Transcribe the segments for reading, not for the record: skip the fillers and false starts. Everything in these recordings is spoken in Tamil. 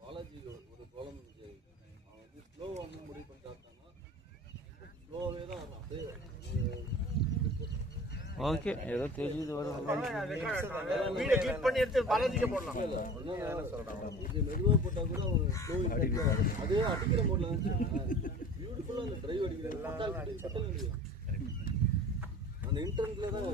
பாலாஜி ஒரு கோலம் அவன் வந்து ஸ்லோ வந்து முடிவு பண்ணி சாப்பிட்டான்னா ஸ்லோவே தான் வரும் அப்படியே. ஓகே ஏதோ தெரியுது வரும். வீடியோ கிளிக் பண்ணி எடுத்து பாலாஜிக்கு போடலாம். இது மெதுவாக போட்டால் கூட அவன் ஸ்லோ அதே அடிக்கிற மோட்ல இருந்துச்சு. பியூட்டிஃபுல்லாக அந்த டிரைவ் அடிக்கிறது அந்த இன்டர்நெட்ல தான்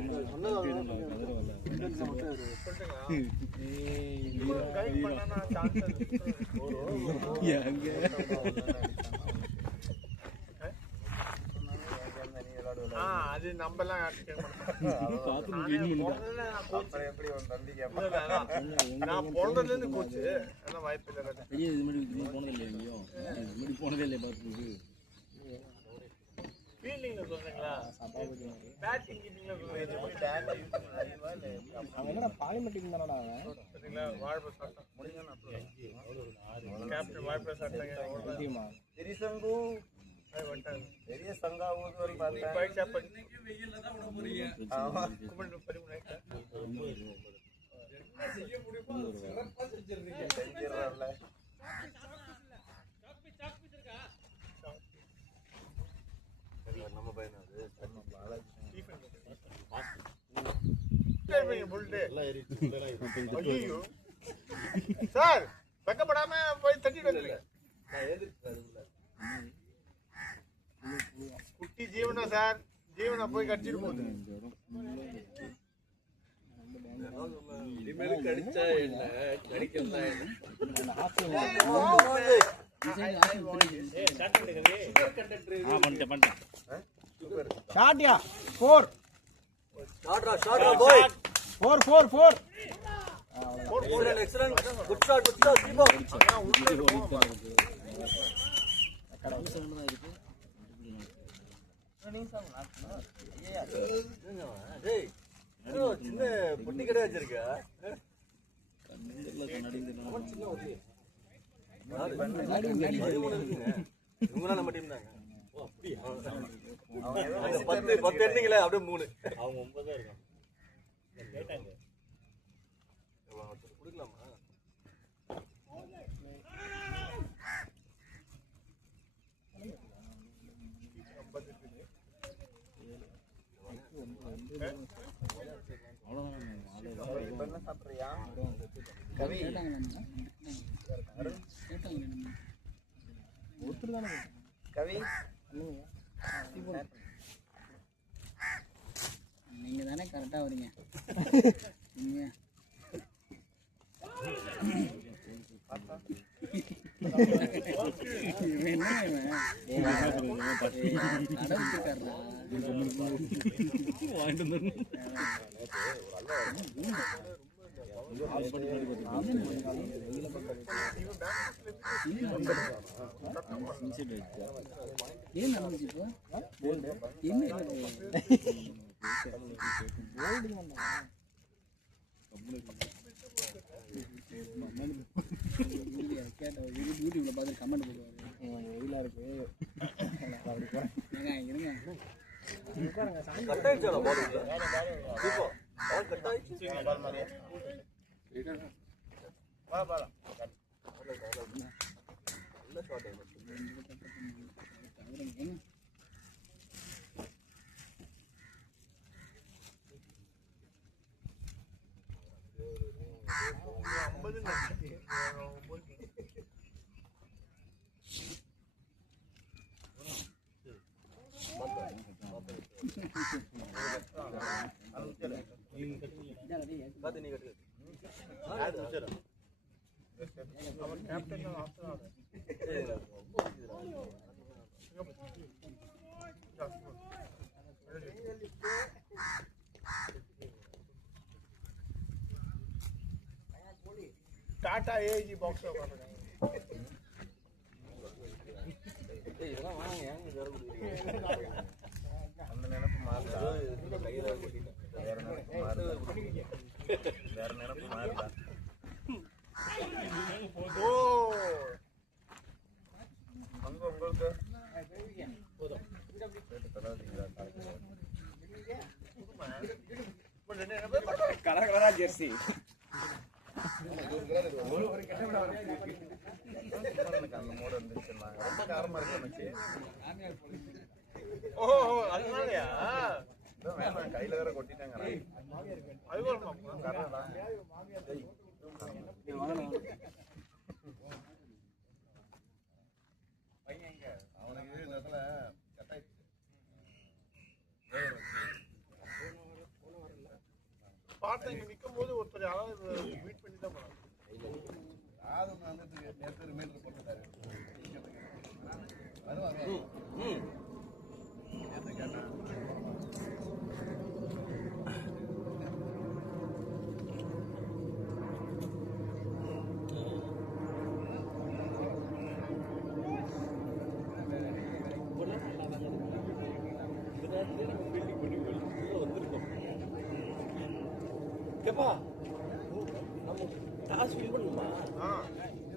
அது நம்பலாம் நான் போனதுல இருந்து போச்சு வாய்ப்பு இல்லை போனதே இல்லை பார்த்து ஃபீல்டிங்ல சொல்றீங்களா பேட்டிங் கிட்டிங்ல சொல்றீங்க அவன் என்னடா பாலிமெட்டிக் தானடா சரிங்களா வாழ்வு சட்டம் முடிஞ்சா கேப்டன் வாழ்வு சட்டம் தெரியுமா திரிசங்கு பெரிய சங்கா ஊதுவரி பார்த்தா பைசா பண்ணி வெயில்ல தான் உட போறீங்க ஆமா கும்பல் பரிமுனைட்ட என்ன செய்ய முடியுமோ சிறப்பா செஞ்சிருக்கீங்க செஞ்சிரறல சாப்பி இருக்கா நம்ம பையனா அது பாலாஜி ஸ்டீஃபன் புல்ட் எல்லாம் ஏறிச்சு ஐயோ சார் வெக்கப்படாம போய் தட்டிட்டு வந்துருங்க நான் ஏறிட்டேன் குட்டி ஜீவனா சார் ஜீவனா போய் கடிச்சிட்டு போகுது இனிமேல் கடிச்சா என்ன கடிக்கல ஷாட்யா 4 ஷாட்ரா பாய் 4 எக்ஸலென்ட் குட் ஷாட் தீபா சின்ன பொட்டி கடை வச்சிருக்க இவங்களாம் நம்ம டீம் தாங்க. பத்து எடுத்தீங்களே அப்படியே 3 அவங்க 9 தான் இருக்காங்க. குடுக்கலாமா கவி கவி நீங்க தானே கரெக்டா வரீங்க. ஏன் நடந்துச்சு இப்போ என்ன யூடியூப்ல பார்த்து கமெண்ட் போடுவாரு வெயிலா இருக்கு இருங்க கட்டாயிச்சா பால் இப்போ பால் கட்டாயிச்சு பால் மாரியா வா வா நல்ல ஷாட் टाटा एजी बॉक्स இதெல்லாம் வாங்க ஏங்க வேற குடிக்கிறீங்க அந்த நினைப்பு மாறல கையில கொட்டிட்டேன் வேற நினைப்பு மாறல ஓ அங்க உங்களுக்கு போதும் கலர் கலரா ஜெர்சி எனக்கு அந்த மூட இருந்துச்சு ரொம்ப காரமா இருக்கு ஓஹோ அதனாலயா வேணாம் கையில வேற கொட்டிட்டாங்க அது அவனுக்கு இந்த இடத்துல பார்த்தா இங்க நிற்கும் போது ஒருத்தர் யாராவது மீட் பண்ணி தான் போனாங்க வந்துட்டு நேற்று மீட்டர் போட்டுட்டாரு கேட்டேன்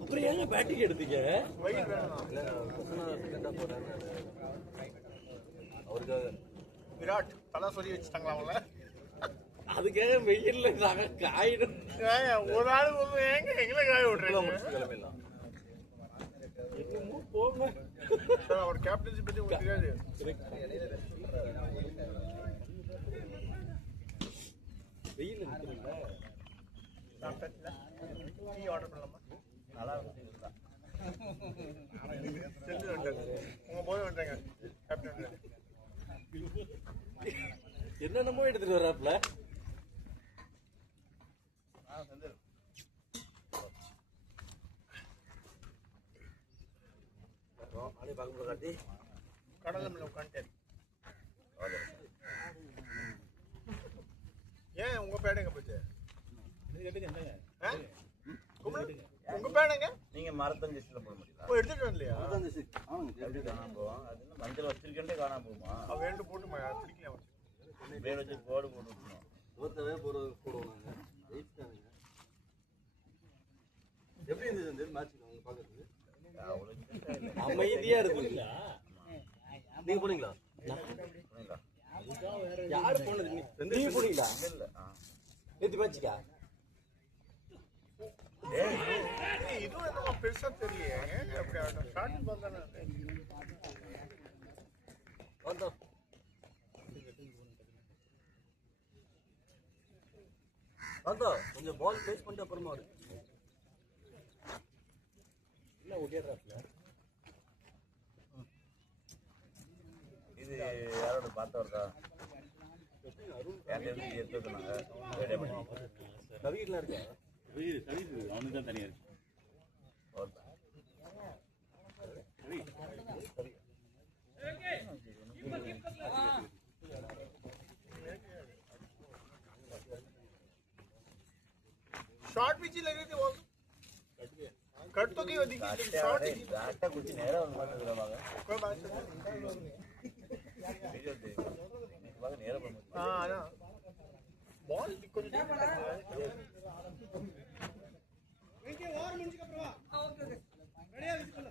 அப்புறம் ஏங்க பேட்டிங் எடுத்தீங்க அவருக்காக விராட் தலை சொல்லி வச்சுட்டாங்களா அவங்கள அதுக்காக வெயில்ல காயிடும் ஒரு ஆள் ஏங்க எங்களை காய விட்டுறீங்க கிளம்பிடலாம் என்னமோ போங்க அவர் கேப்டன்சி பத்தி உங்களுக்கு தெரியாது வெயில் இருக்குல்ல டீ ஆர்டர் பண்ணலாமா நல்லா இருக்கும் உங்க போய் வந்துட்டாங்க கேப்டன் என்னென்னமோ எடுத்துட்டு வர்றாப்ல கடலை உட்காந்துட்டேன் ஏன் உங்க பேட எங்க போச்சு உங்க பேடங்க நீங்க மரத்தன் ஜெஸ்ட்ல போட முடியல எடுத்துட்டு வரலையா காணாம போவோம் அது மஞ்சள் வச்சிருக்கே காணாம போகுமா அவ ரெண்டு போட்டு பிடிக்கல பேர் வச்சு போர்டு போட்டு விட்டுருவோம் ஒருத்தவே போடுவோம் எப்படி இருந்தது மேட்ச் பாக்குறதுக்கு அமைதியா இருக்குங்களா நீங்க போனீங்களா யாரு போனது நீங்க போனீங்களா இல்ல நேத்து மேட்சுக்கா இதுவும் என்னமா பெருசா தெரியல அப்படி ஸ்டார்டிங் பார்த்தானே வந்தோம் வந்தோம் கொஞ்சம் பால் பேஸ் பண்ணிட்டு அப்புறமா வரும் இல்ல ஓடிடுறாப்ல இது யாரோட பார்த்த வருதா எடுத்துனாங்க கவியெல்லாம் இருக்கா அவனுக்கு தான் தனியா இருக்கு शॉट भी जी लग रही थी वो कट तो की होती थी शॉट ही डाटा कुछ नहीं रहा उनका लग रहा है कोई बात नहीं वीडियो दे बाग नहीं रहा हां ना बॉल कुछ इनके और मुंजी का प्रवाह ओके ओके बढ़िया विजिबल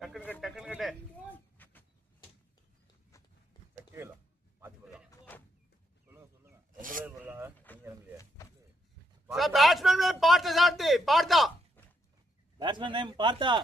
टक्कर कटे बैट्समैन में पार्था साथी पार्था बैट्समैन नेम पार्था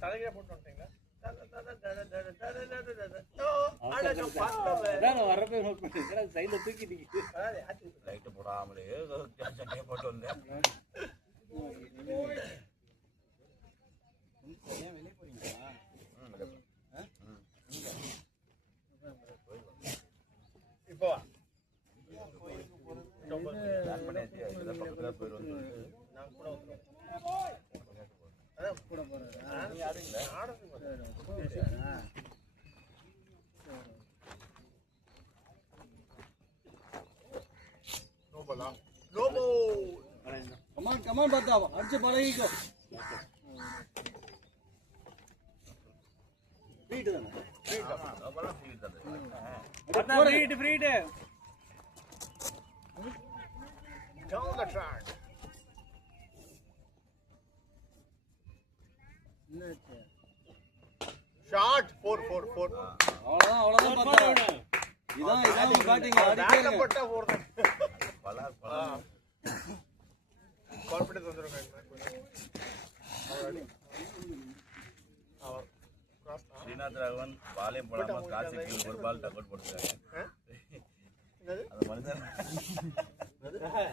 தலையில போட்டு வந்துட்டீங்களா வரப்போ சைட்ல தூக்கிட்டீங்க லைட் போடாமலே போட்டு வந்தேன் வெளியே போறீங்களா இப்போ கூட போறாரா ball. No more. கமான் பார்த்தா அடிச்சு பழகிக்கோ. ஃப்ரீட் தானே. Freed Down the track. Shot. 4. அவ்வளவுதான் பார்த்தா. இதான் பேட்டிங் அடிக்கல. பட்டா போறேன். கான்ஃபிடன்ஸ் வந்துருங்க. ஸ்ரீநாத் ராகவன் பாலே போடாம காசிக்கு ஒரு பால் டக் அவுட் போட்டுருக்காங்க. அது மனுஷன்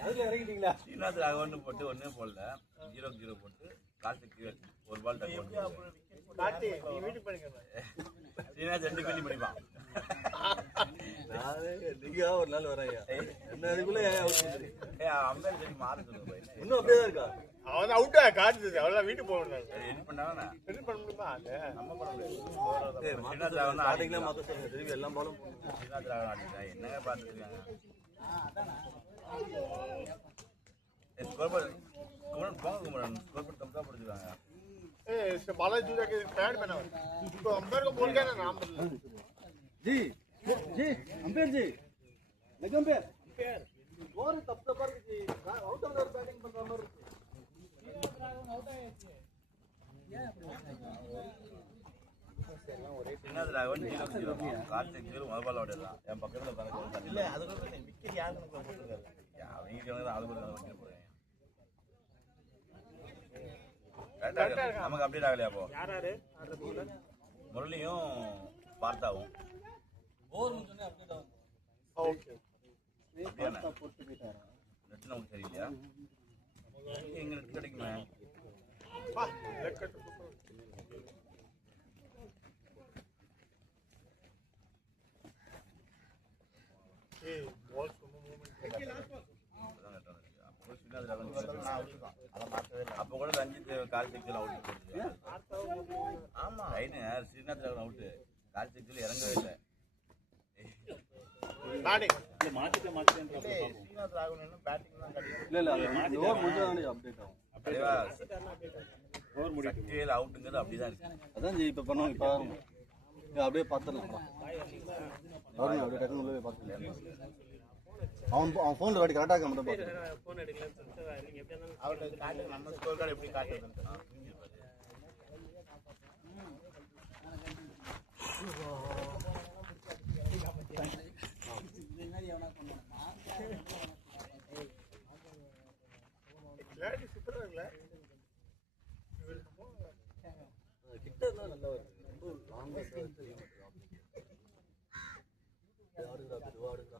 அதுல இறங்கிட்டீங்களா? ஸ்ரீநாத் ராகவன் போட்டு ஒன்னே போடல, 0-0 போட்டு காசிக்கு ஒரு பால் டக் அவுட் போட்டுருக்காங்க. காட்டி நீ வீட்டுக்கு போறீங்க. ஸ்ரீநாத் 2 ஃபீல்டிங் பண்ணிப்பான். நீங்க ஒரு நாள் வரையா என்ன அதுக்குள்ள அவுட் பண்ணுறீங்க? அம்பேர் சரி மாற சொல்லுங்க. இன்னும் அப்படியே தான் இருக்கா? அவன் அவுட்டா காட்டுது. அவ்வளவு வீட்டுக்கு போகணும். என்ன பண்ணாங்க? என்ன பண்ண முடியுமா? நம்ம பண்ண முடியாது. ஸ்ரீநாத் ராகவன் ஸ்டார்டிங்ல மாத்த சொல்லுங்க. திரும்பி எல்லாம் பாலும் ஸ்ரீநாத் ராகவன் ஆடிட்டா என்னங்க பார்த்துட்டு இருக்காங்க. ஸ்கோர் போர்டு குமரன் போங்க, குமரன் ஸ்கோர் போர்டு கம்மியாக போட்டுருக்காங்க. बालाजी जूता के पैड पहना हुआ तो अंपायर को बोल गया ना नाम बदल जी अंपायर जी लेग अंपायर और तब पर आउट ऑफ द बैटिंग बन रहा ஸ்ரீநாத் ராகவன் 0-0 கார்த்திக் ஜீரோ மறுபால் ஆடலாம். என் பக்கத்தில் உட்காந்து இல்லை அதுக்கு விக்கெட் யாருக்கு போட்டுருக்காரு அவங்க அது போடுறேன். நமக்கு அப்டேட் ஆகலையா? அப்போ முரளியும் பார்த்தாவும் நெட் நமக்கு சரியில்லையா? எங்க நெட் கிடைக்குமே. அப்போ கூட ரஞ்சித் கார்த்திக் அவுட் ஆமா ரைட்டு. ஸ்ரீநாத் ராகவன் அவுட்டு, கார்த்திக் இறங்கவே இல்லை. ஸ்ரீநாத் ராகவன் பேட்டிங் தான் அப்டேட் ஆகும். சக்திவேல் அவுட்டுங்கிறது அப்படிதான் இருக்கு. அதான் ஜி இப்ப பண்ணுவோம். இப்ப அப்படியே பார்த்துடலாம். பாருங்க அப்படியே டக்குனு உள்ளே பார்த்துக்கலாம். அவன் ஃபோனில் வாட்டி கரெக்டாக இருக்க மட்டும் அவர்கிட்ட காட்டு நம்ம ஸ்கோர் கார்டு எப்படி காட்டுறது? கிட்ட இருந்தால் நல்லா வருது. ரொம்ப லாங்காக தெரியும். ஆடுங்க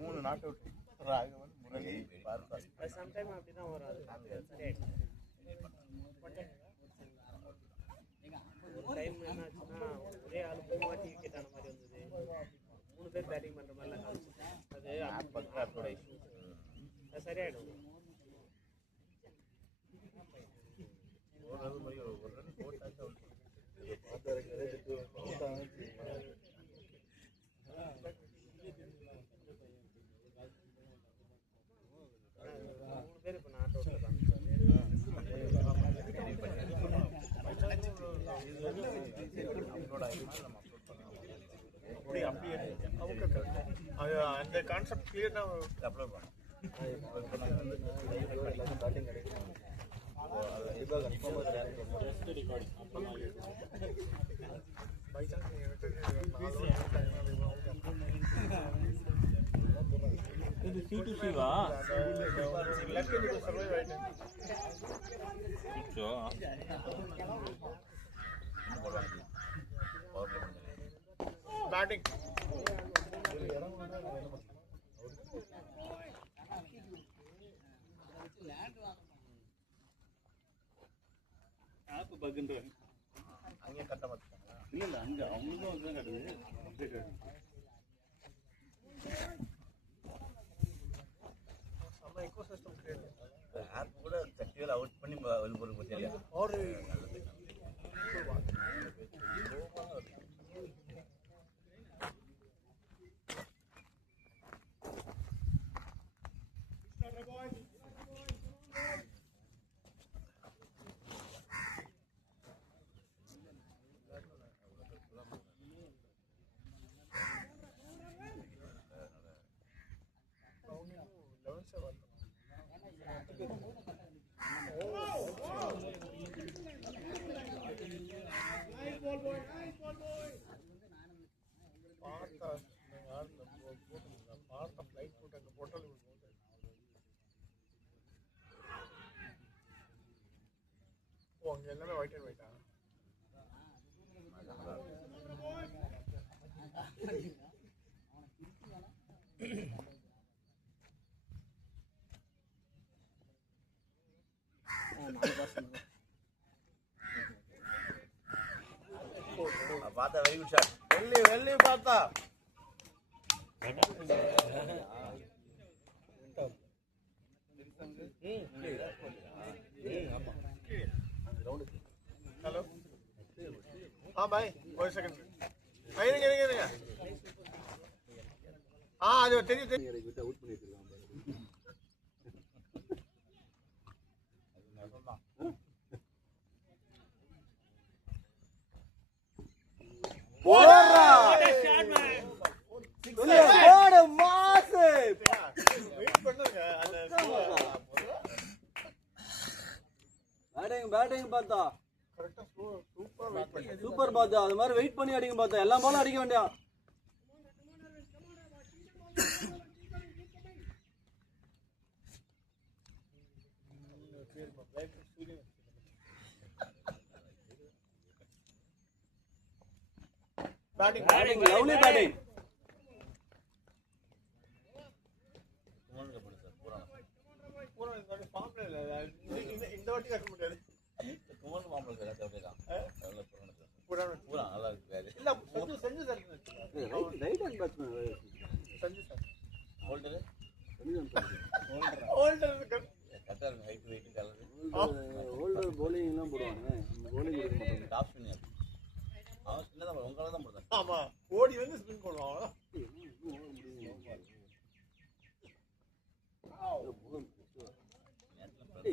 3 நாட் அவுட் ராகவன் முரளி பார்த்தா சம்டைம் அப்படிதான் வரும். ஒரு டைம் என்னாச்சுன்னா ஒரே ஆளு 3 வாட்டி விக்கெட் ஆன மாதிரி வந்தது. 3 பேர் பேட்டிங் பண்ற மாதிரிலாம் காமிச்சு அது சரியாயிடும். அந்த கான்செப்ட் கிளியர் தான் அப்லோட் பண்ணேன். இது C2C-வா? சர்வைவ் ஆயிட்டேன். பேட்டிங் ஆப் பக்ன்றாங்க. அங்கே கட்ட மாட்டாங்க. இல்ல அங்க அவங்களுக்கும் வந்து கட்டுது. அப்டேட் ஆகுது. நம்ம எக்கோசிஸ்டம் கிரியேட் ஆப் கூட சக்திவேல் அவுட் பண்ணி வெளிப்பொருள் பற்றியா और பார்த்தா வெரி குட் ஷாட். வெள்ளி பார்த்தா ஹலோ பாய் ஒரு செகண்ட் இருங்க அது தெரியும் விட்டு அவுட் பண்ணிட்டு பேட்டிங் பார்த்தா சூப்பர் பார்த்தா அது மாதிரி வெயிட் பண்ணி அடிக்க பார்த்தா எல்லா பாலும் அடிக்க வேண்டியா பேட்டிங் லவ்லி பேட்டிங் இந்த வாட்டி கட்ட முடியாது பூரா நல்லா இருக்கு. இல்ல செஞ்சு சார் ரைட் ஹேண்ட் பேட்ஸ்மேன் செஞ்சு சார் ஹோல்டரு ஹோல்டர் கரெக்டாக இருக்கு. Height weight colour holder bowling எல்லாம் போடுவாங்க bowling கொடுக்க மாட்டாங்க டாப் ஸ்பின் அவன் சின்னதான் உங்களால தான் போடுறான். ஆமா ஓடி வந்து ஸ்பின் பண்ணுவாங்க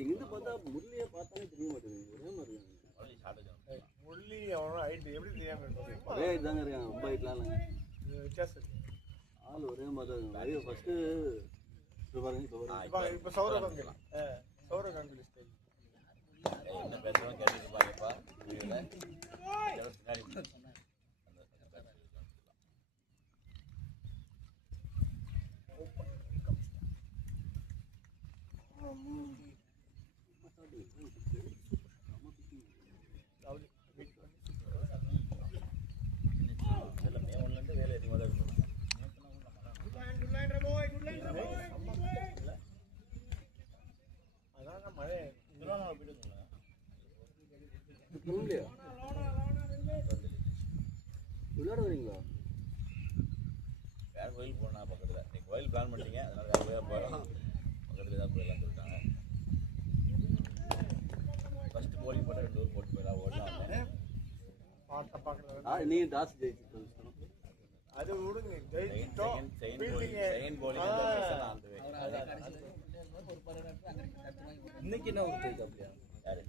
இங்க பார்த்தா முரளியை பார்த்தாலே தெரிய மாட்டேங்குது ஒரே மாதிரி முள்ளி அவனோட ஹைட் எப்படி தெரியாம இருக்கும் ஒரே இதாங்க இருக்காங்க ரொம்ப ஹைட்லாம் இல்லைங்க வித்தியாசம் ஆள் ஒரே மாதிரி தான் இருக்காங்க ஐயோ ஃபர்ஸ்ட் பாருங்க இப்ப சௌரகங்கி ஸ்டைல் என்ன பேசுறோம் கேட்டுட்டு பாருப்பா புரியல பின்னாடி வேலை அதிகமாக தான் இருக்கும். அதான் மழை விளையாட வரீங்களா வேற கோயில் போனா பக்கத்துல நீங்க கோயில் பிளான் பண்ணிட்டீங்க அதனால வேற கோயில் போறோம் பக்கத்துல தான் போயிடலாம் சொல்லிட்டாங்க. ஃபர்ஸ்ட் போலிங் போட்டு 2 ஓவர் போட்டு போயிடலாம் ஓடலாம். பாட்ட பாக்குறது நீங்க டாஸ் ஜெயிச்சு அது விடுங்க ஜெயிச்சிட்டோம் செகண்ட் போலிங் அந்த வே இன்னைக்கு என்ன ஒரு ஜெயிச்சா அப்படியா யாரு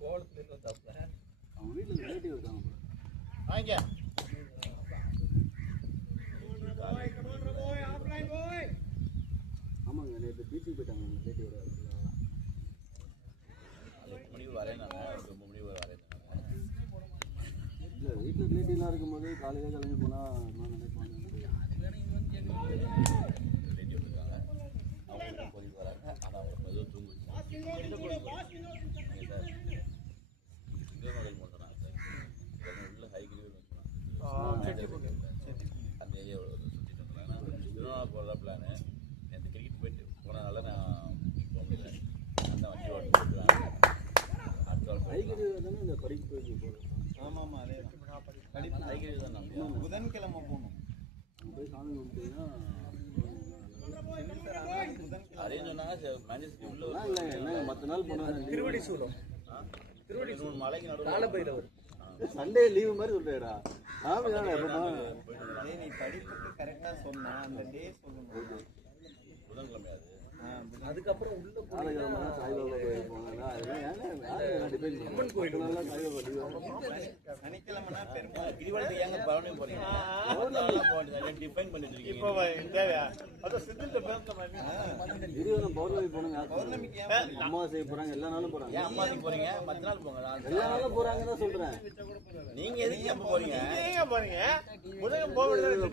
கோலத்துல இருந்து வந்தாப்ல அவங்க வீட்டுல ரிலேட்டிவ் இருக்காங்க வாங்க ஆமாங்க நேற்று பீச்சுக்கு போயிட்டாங்க ரிலேட்டிவோட 8 மணிக்கு வரேன் நான் 9 மணிக்கு வரேன். இல்லை வீட்டில் ரிலேட்டிவ்லாம் இருக்கும்போது காலையில் கிளம்பி போனால் நான் நினைப்பாங்க ரிலேட்டிவ் இருக்காங்க அவங்களுக்கும் கோயிலுக்கு வராங்க. ஆனால் அவங்க மெதுவாக தூங்குச்சு சார் சிங்கமகள் மட்டும் நான் சார் உள்ள ஹைகிரிவல் அந்த ஏரியா சுற்றிட்டு இருந்தேன். திருவண்ணா போகிறதா பிளானு. நேற்று கிரிக்கெட் போயிட்டு போனதுனால நான் போக முடியல. அந்த வண்டி ஓட்டுறேன் அடுத்த ஹைகிரி தானே இந்த படிப்பு போயிட்டு போகிறோம் ஆமா ஆமா அதே ஹைகிரி தான் நான் புதன்கிழமை போகணும் அங்கே போய் சாமி கும்பிட்டீங்கன்னா அதே சொன்னாங்க மேனேஜ் உள்ள இல்லை என்னங்க மற்ற நாள் போனால் திருவடி சூலம் மலைக்கு நடுவில் காலபைரவர் சண்டே லீவு மாதிரி சொல்கிறேடா சாமி தானே எப்போ நீ படிப்புக்கு கரெக்டா சொன்னா அந்த டே சொல்லணும் புதன்கிழமை அது அதுக்கப்புறம் உள்ள நாளைக்கு சாய்பாபா கோயில் போனாங்க அதெல்லாம் ஏங்க டிபெண்ட் அம்மன் கோயில் நல்லா சாய்பாபா சனிக்கிழமைனா கிரிவலத்துக்கு ஏங்க பழனி போறீங்க டிஃபைன் பண்ணிட்டு இப்போ இருக்கீங்க. தேவையா அதான் சித்திர பேர்த்த மாதிரி கிரிவலம் பௌர்ணமி போனாங்க அமாவாசை போகிறாங்க எல்லா நாளும் போகிறாங்க ஏன் அம்மாதிக்கு போறீங்க மற்ற நாள் போங்க. எல்லா நாளும் போகிறாங்க தான் சொல்கிறேன் நீங்க எதுக்கு எப்ப போறீங்க? ஏங்க பாருங்க புதன் போக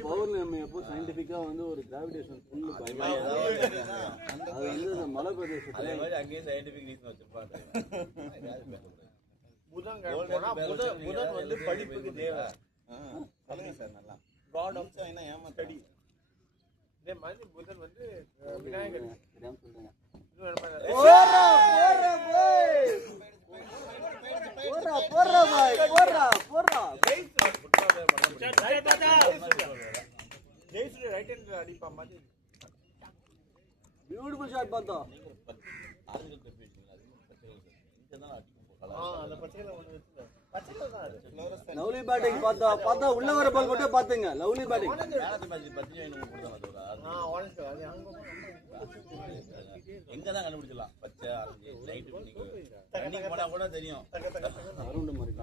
பௌர்ணமி அப்போ சயின்டிஃபிக்காக வந்து ஒரு கிராவிடேஷன் ஃபுல்லு அது வந்து இந்த மலை பிரதேசத்தில் அதே மாதிரி அங்கேயே சயின்டிபிக் ரீசன் வச்சிருப்பாங்க. புதன் போனா புதன் வந்து படிப்புக்கு தேவை சொல்லுங்க சார் நல்லா காட் ஆஃப் என்ன ஏமா ஸ்டடி இதே மாதிரி புதன் வந்து விநாயகர் சொல்கிறேன் இன்னும் போடுறா பாய் போடுறா ஜெயிச்சு ரைட் ஹேண்ட் அடிப்பா மாதிரி பியூட்டிஃபுல் ஷாட் பார்த்தோம். அந்த பச்சையில ஒண்ணு வச்சுல பச்சையில தான் அது லவ்லி பேட்டிங் பார்த்தா உள்ள வர பால் மட்டும் பாத்துங்க. லவ்லி பேட்டிங் ஆரஞ்சு அது எங்கதான் கண்டுபிடிச்சலாம் பச்சை ஆரஞ்சு லைட் தண்ணி போனா கூட தெரியும். அரௌண்ட் மாதிரி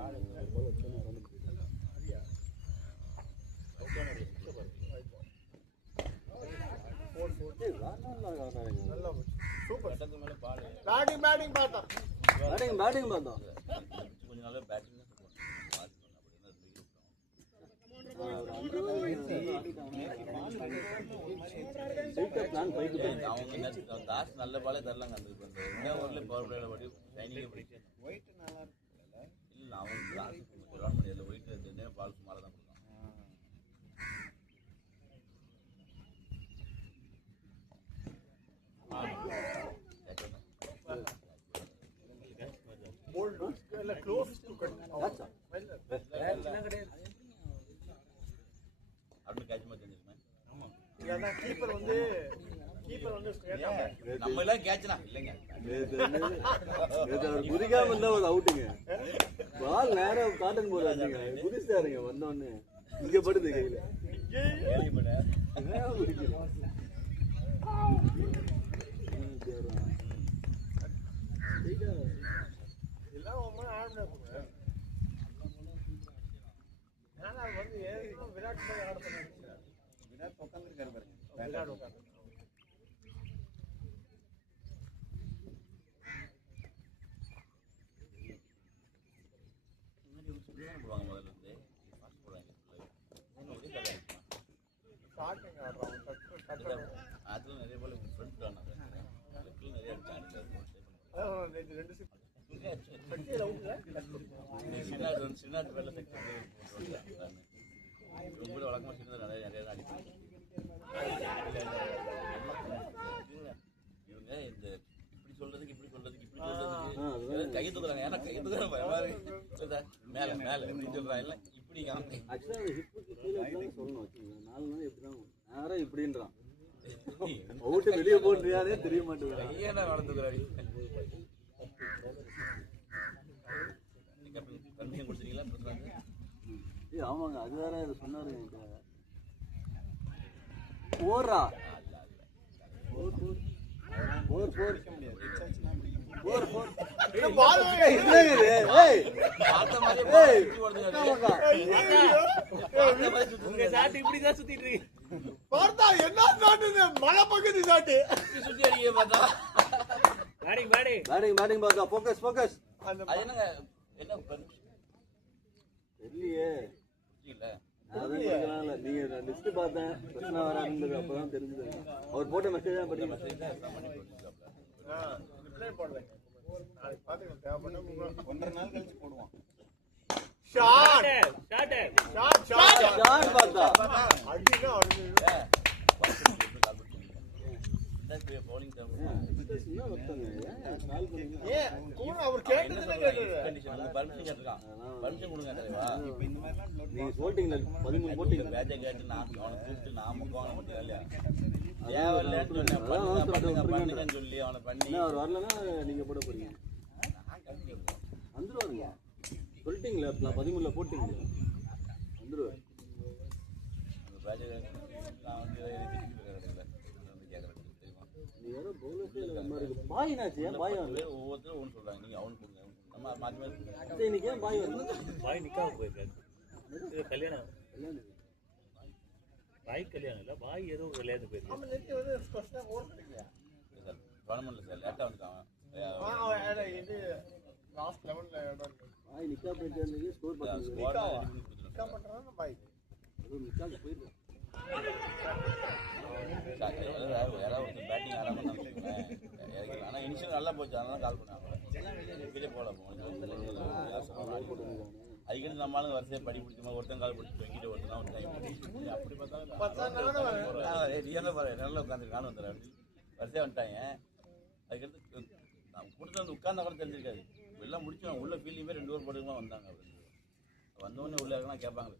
சூப்பர் பேட்டிங் பார்த்தோம் கொஞ்ச நாள் பேட்டிங் அவங்க தாஸ் நல்ல பாலே தரலாம் கண்டுபிடிப்பாங்க. இந்த ஊர்ல பவர் பிளேல படி ட்ரைனிங் பிடிக்கும் இல்ல அவங்க கிளாஸ் ரன் பண்ணி அதில் ஒயிட் தெரிஞ்ச பால் சுமாராக தான் கொடுக்கும். அப்படின்னு கேட்ச் மாதிரி தெரிஞ்சிருக்கேன். நம்ம எல்லாம் கேட்சனா இல்லைங்க குதிக்காம இருந்தா ஒரு அவுட்டுங்க. பால் நேரம் காட்டன் போல வந்தீங்க குதிச்சாருங்க வந்தோடனே இங்க படுது கையில விராட் உட்காந்துருக்காரு பாருங்க. விராட் உட்காந்து போடுவாங்க முதல்ல இருந்து ஃபாஸ்ட் போடுவாங்க. அதுல நிறைய போல ஃப்ரெண்ட் ஆனாங்க நிறைய அடிச்சாங்க. சின்னாட்டு பேர்ல இவங்க கூட வழக்கமா சின்னது நிறைய அடிப்பாங்க. இவங்க இந்த இப்படி சொல்றதுக்கு கையை தூக்குறாங்க. ஏன்னா கையை தூக்குற பயமா இருக்கு. மேல மேல இப்படி சொல்றாங்க இப்படி இப்படின்றான் அவுட்டு வெளியே போன்றியானே தெரிய மாட்டேங்குது. கையேனா வளர்ந்துக்கிறாரு. கண்டிஷன் கொடுத்துருக்கீங்களா? ஆமாங்க அது வேற இதை சொன்னாரு. போடுறா இப்படிதான் சுத்திட்டு இருக்கு. பார்த்தா என்ன சாட்டுது மலை பக்கத்து சாட்டு சுத்தி அடிக்க பார்த்தா பேட்டிங் பார்த்தா ஃபோக்கஸ் அது என்னங்க என்ன தெரியலையே. நீங்க லிஸ்ட் பார்த்தேன் பிரச்சனை வராது அப்பதான் தெரிஞ்சது. அவர் போட்ட மெசேஜ் தான் பத்தி ஒன்றரை நாள் கழிச்சு போடுவான். நீங்க சொல்லிட்டீங்களா 13 போட்டீங்க பேஜை கேட்டு நான் அவனை கூப்பிட்டு நாம கவனம் இல்லையா தேவையில்லைன்னு சொன்னேன். பண்ணுங்கன்னு சொல்லி அவனை பண்ணி அவர் வரலன்னா நீங்க போட போறீங்க. வந்துருவாருங்க சொல்லிட்டீங்களா 13 போட்டீங்களா வந்துருவாரு. பேஜை நான் வந்து ஒவ்வொருத்தரும் ஒன்று சொல்றாங்க. நீங்க அவனு கொடுங்க நம்ம மாற்றி பாய் வந்து பாய் நிக்காம போயிருக்காரு. கல்யாணம் பாய் கல்யாணம் இல்ல பாய் ஏதோ ஒரு விளையாட்டு போயிருக்கு. கவர்மெண்ட்ல சார் லேட்டா வந்துட்டான். பாய் நிக்கா போயிட்டு ஸ்கோர் போயிருக்கோம். பேட்டிங் ஆடாம ஆனா இனிஷியல் நல்லா போச்சு. அதனால கால் பண்ணாங்க. வெளியே போல அதுக்கு நம்மளால வரிசையை படி பிடிச்ச ஒருத்தன் கால் பிடிச்சி வைக்கிட்டு ஒருத்தனா ஒரு டைம் அப்படி பார்த்தா நல்லா உட்காந்துருக்கான்னு வந்துடுறேன். வரிசையா வந்துட்டாங்க. அதுக்கடுத்து கொடுத்து வந்து உட்கார்ந்தா கூட தெரிஞ்சிருக்காது. எல்லாம் முடிச்சோம் உள்ள ஃபீல்டிங் போய் 2 ஓவர் போட்டுக்கலாம் வந்தாங்க அப்படின்னு வந்தோடனே உள்ள இருக்கலாம் கேட்பாங்க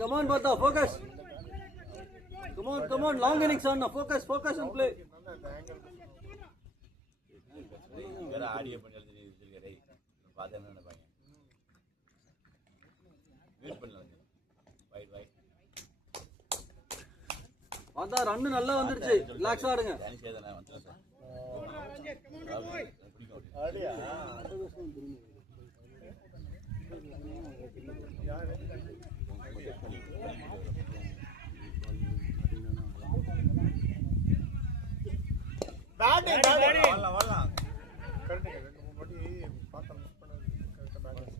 Come on, Bata, focus. Come on, long innings on, focus and play. வேற ஆடியோ பண்ணி எழுதி பார்த்து என்ன நினைப்பாங்க வெயிட் பண்ணலாம் வைட் Bata, run நல்லா வந்துருச்சு. ரிலாக்ஸ் ஆடுங்க. டான்ஸ் ஏதா வந்துட்டேன் சார் ஆடியா வரலாம் கரெக்டுங்க 2-3 வாட்டி பார்த்தா மிஸ் பண்ணது கரெக்டா பேட்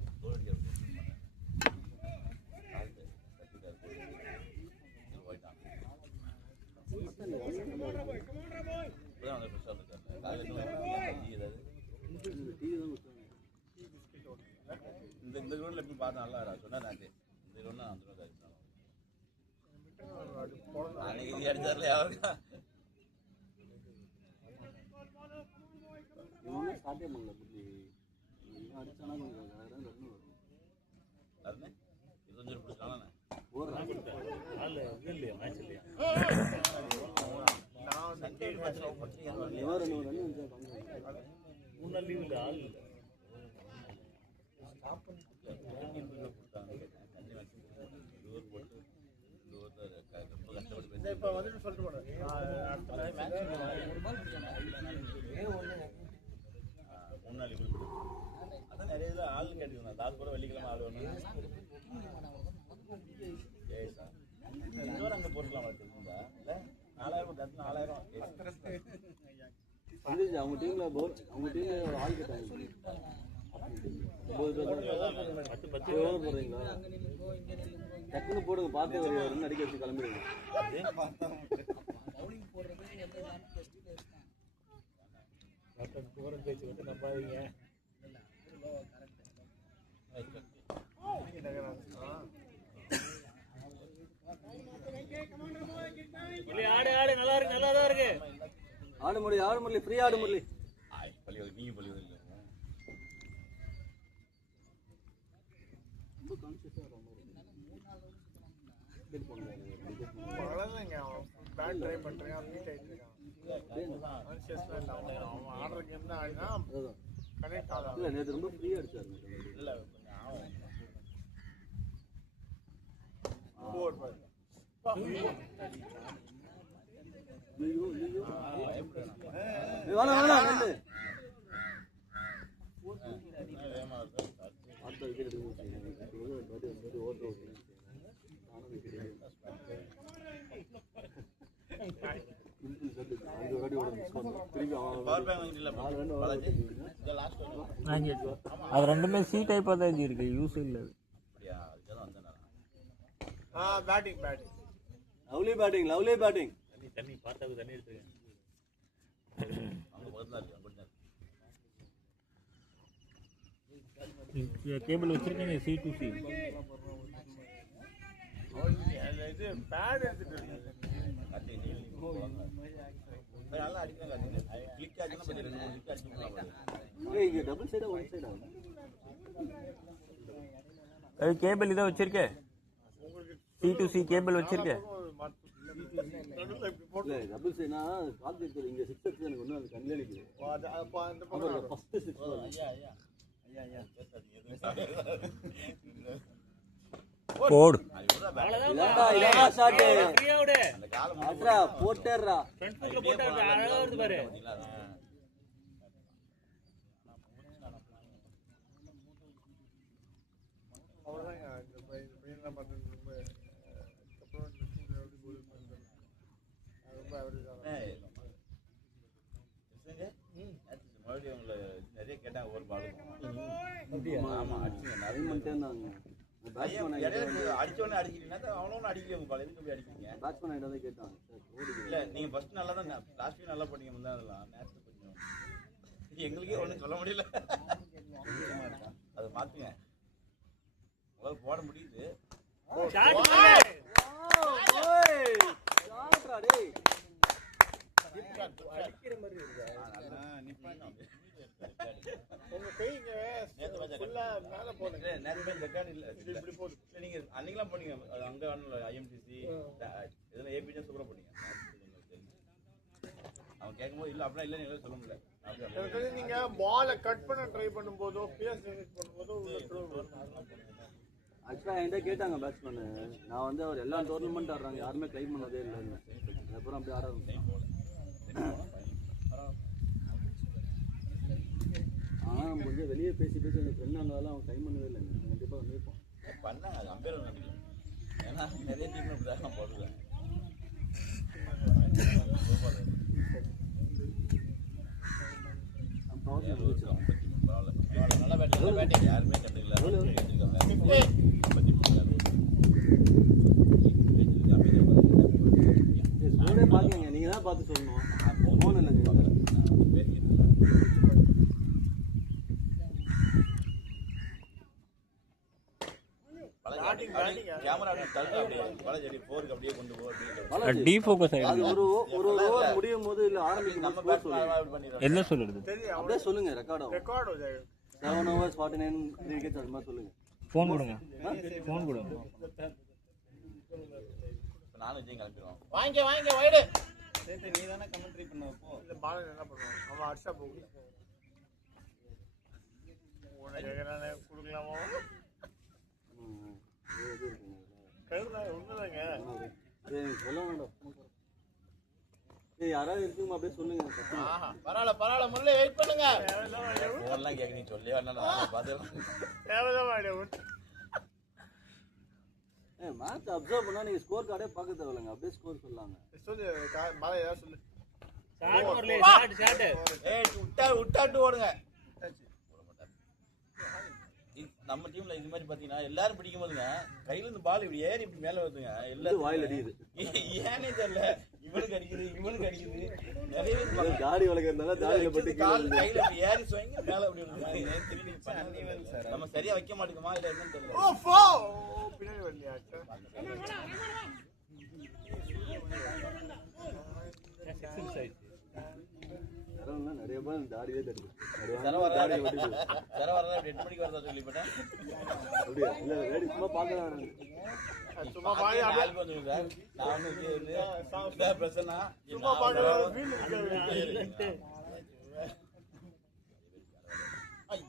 இந்த கிரௌண்ட்ல எப்படி பார்த்தா நல்லா சொன்னா இந்த கிரௌண்ட் அந்த அன்னைக்கு இது அடிச்சார்ல யாருக்கா இவனே ஸ்டார்ட்டே பண்ணல புள்ளி இவன் அடிச்சானா கொஞ்சம் ரன் வரும் அருணே இது கொஞ்சம் பிடிச்சானே ஓடுறான் ஆள் இது இல்லையா மேட்ச் இல்லையா நான் சண்டே மேட்ச் பண்ணி இவன் ரன் வந்துச்சா பண்ணுவாங்க 3 நாள் லீவ் இல்லை ஆள் இல்லை இப்ப வந்துட்டு சொல்லிட்டு போறேன் அடுத்த மேட்ச் அதான் நிறைய இதுல ஆள் கேட்டுக்கணும் தாஸ் கூட வெள்ளிக்கிழமை ஆள் வேணும் இன்னொரு அங்க போட்டுக்கலாம் இல்ல 4000 வந்துருச்சு அவங்க டீம்ல ஆள் கேட்டாங்க 9 பேர் ஓவர் போடுறீங்களா டக்குன்னு போடுங்க பார்த்து ஒரு ரன் அடிக்க வச்சு கிளம்பிடுங்க போகிறோம் பேச்சு வந்து நம்பாதீங்க ஆடு நல்லா இருக்கு நல்லா தான் இருக்கு ஆடு முரளி ஃப்ரீ ஆடு முரளி நீங்க பள்ளி இல்லை பேட் ட்ரை பண்றேன் பீட் ஆயிட்டு இருக்கான் அவன் ஆடுற கேம் தான் ஆடினா கனெக்ட் ஆகலாம் இல்ல நேற்று ரொம்ப ஃப்ரீயா அடிச்சாரு இல்ல கொஞ்சம் ஆகும் போர் பாரு வேணாம் நில்லு வேகமா இருக்கு அடுத்த விக்கெட் ஓட்டு பவர் பேங்க் வாங்கிட்டீங்களா பாலாஜி இந்த லாஸ்ட் அது ரெண்டுமே சி டைப்பா தான் இருக்கு யூஸ் இல்ல அப்படியா அதுக்கு தான் வந்தேன் பேட்டிங் லவ்லி பேட்டிங் தண்ணி பார்த்தாக்கு தண்ணி எடுத்துருக்கேன் அங்க பக்கத்துல இருக்கு அங்க கேபிள் வச்சிருக்கீங்க சி டு சி இது பேட் எடுத்துட்டு கட்டி நீல் நல்லா அடிக்கிறாங்க கிளிக் ஆச்சுன்னா கொஞ்சம் 2-3 கிளிக் அடிச்சுக்கலாம் இங்க டபுள் சைடா ஒன் சைடா கேபிள் இதை வச்சிருக்கே சி டு சி கேபிள் வச்சிருக்கே இல்ல டபுள் சைடுனா கால் எடுத்து இங்க 6 எடுத்து எனக்கு ஒண்ணு அது கண்ணே நிக்குது ஃபர்ஸ்ட் 6 ஐயா போடு இதாடா ஷாட் ஃப்ரீயா விடு அந்த காலம் ஆட்ரா போட்டேறா ஃப்ரண்ட் ஃபுட்ல போட்டா அழகா வருது பாரு அவ்வளவுதாங்க இந்த பையன் பார்த்தது ரொம்ப அப்புறம் ரொம்ப ஆவரேஜ் மறுபடியும் உங்களை நிறைய கேட்டாங்க ஒரு பாலும் ஆமா அடிச்சுங்க நிறைய பண்ணிட்டேன்னாங்க பேட்ஸ்மேன் அடிச்சோடனே அடிக்கிறீங்கன்னா அவனும் அடிக்கல உங்க பால் எதுக்கு அப்படி அடிக்கிறீங்க பேட்ஸ்மேன் ஆயிட்டா தான் கேட்டாங்க இல்ல நீங்க ஃபர்ஸ்ட் நல்லா தான் லாஸ்ட் வீக் நல்லா பண்ணீங்க முந்தா அதெல்லாம் நேரத்து கொஞ்சம் எங்களுக்கே ஒன்றும் சொல்ல முடியல அதை மாத்துங்க உங்களால போட முடியுது ஷாட் பண்ணு ஓய் ஷாட்ரா டேய் அடிக்கிற மாதிரி இருக்கா? நிப்பாட்டும். உங்க கை இங்க ஃபுல்லா மேல போடுங்க. நேத்து மேட்ச் ரெக்கார்ட் இல்ல. இப்படி போகுது. இல்ல நீங்க அன்னைக்கெல்லாம் போனீங்க. அது அங்க வரணும்ல ஐஎம்சிசி இதெல்லாம் ஏபிஜே சூப்பரா போனீங்க. அவன் கேட்கும்போது இல்ல அப்படின்னா இல்ல நீங்க சொல்ல முடியல. எனக்கு தெரிஞ்சு நீங்க பாலை கட் பண்ண ட்ரை பண்ணும்போதோ பேஸ் டேமேஜ் பண்ணும்போதோ ஆக்சுவலாக என்கிட்ட கேட்டாங்க பேட்ஸ்மேனு. நான் வந்து அவர் எல்லா டோர்னமெண்ட் ஆடுறாங்க, யாருமே கிளைம் பண்ணதே இல்லைன்னு. அதுக்கப்புறம் அப்படி ஆட ஆனால் நம்ம கொஞ்சம் வெளியே பேசி அந்த ஃப்ரெண்ட் ஆனதால அவன் கிளைம் பண்ணவே இல்லைங்க. கண்டிப்பாக வந்திருப்போம். பண்ணாங்க அது அம்பேர் நினைக்கிறேன். ஏன்னா நிறைய டீம் இப்படி தான் போடுவேன். நல்லா பேட்டிங் யாருமே கண்டுக்கல. பாக்கீங்க நீங்க தான் பார்த்து சொல்லணும். ஃபோன் இல்லை டீஃபோக்கஸ் அது ஆயிடுது. ஒரு ஓவர் முடியும் போது இல்ல ஆரம்பிக்கும் போது என்ன சொல்லுறது? அப்படியே சொல்லுங்க. ரெக்கார்ட் ஆகும். ரெக்கார்ட் 7 overs 49 wickets அது மாதிரி சொல்லுங்க. ஃபோன் கொடுங்க, ஃபோன் கொடுங்க. நானும் விஜய் கிளம்பிடுவோம். வாங்க வைடு. நீ தானே கமெண்ட்ரி பண்ணப்போ இந்த பால் என்ன பண்ணுவான்? அவன் அடிச்சா போகுது. உனக்கு என்ன கொடுக்கலாமா? கருதா உண்மைதாங்க. சொல்ல வேண்டாம். யாராவது இருக்குமா அப்படியே சொல்லுங்க. பரவாயில்ல முரளி வெயிட் பண்ணுங்க. போன்லாம் கேட்க நீ சொல்லி வரணும். மேட்ச் அப்சர்வ் பண்ணா நீங்க ஸ்கோர் கார்டே பார்க்க தேவையில்லைங்க. அப்படியே ஸ்கோர் சொல்லலாங்க. சொல்லு மலை ஏதாவது சொல்லு. ஷாட் வரல, ஷாட். ஏய் விட்டாட்டு ஓடுங்க. நம்ம டீம்ல இது மாதிரி பாத்தீங்கன்னா எல்லாரும் பிடிக்கும் போதுங்க கையில இருந்து பால் இப்படி ஏறி இப்படி மேல வருதுங்க. எல்லாரும் வாயில் அடிக்குது. ஏனே தெரியல. இவனுக்கு அடிக்குது. நிறைய பேர் தாடி வளர்க்கறதுனால தாடியில பட்டு கையில இப்படி ஏறி சுவங்க மேல அப்படி வருது. நம்ம சரியா வைக்க மாட்டேங்குமா இல்ல என்னன்னு தெரியல. பின்னாடி வரலையா? நிறைய பேர் தாடியே தடுது. அப்படியா? இல்ல வேடி சும்மா பார்க்கலாம். சும்மா பாய் சும்மா பாக்கலாம்.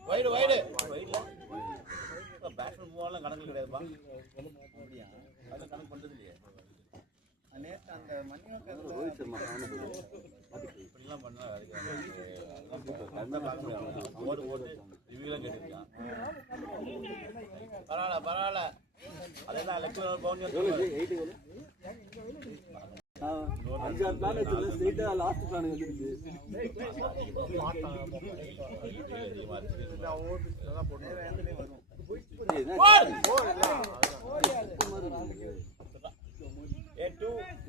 வைடு பேட்ஸ்மேன் மூவெல்லாம் கணக்கு கிடையாதுப்பா. அது கணக்கு பண்றது இல்லையே. நேற்று அந்த மணியோட ரோஹித் சர்மா இப்படிலாம் பண்ணா கேட்டிருக்கான். பரவாயில்ல அதெல்லாம் லெஃப்ட் பவுண்டரி 5-6 பிளான் வச்சிருந்தேன். ஸ்ட்ரெயிட்டா லாஸ்ட் பிளான் வந்துருச்சு.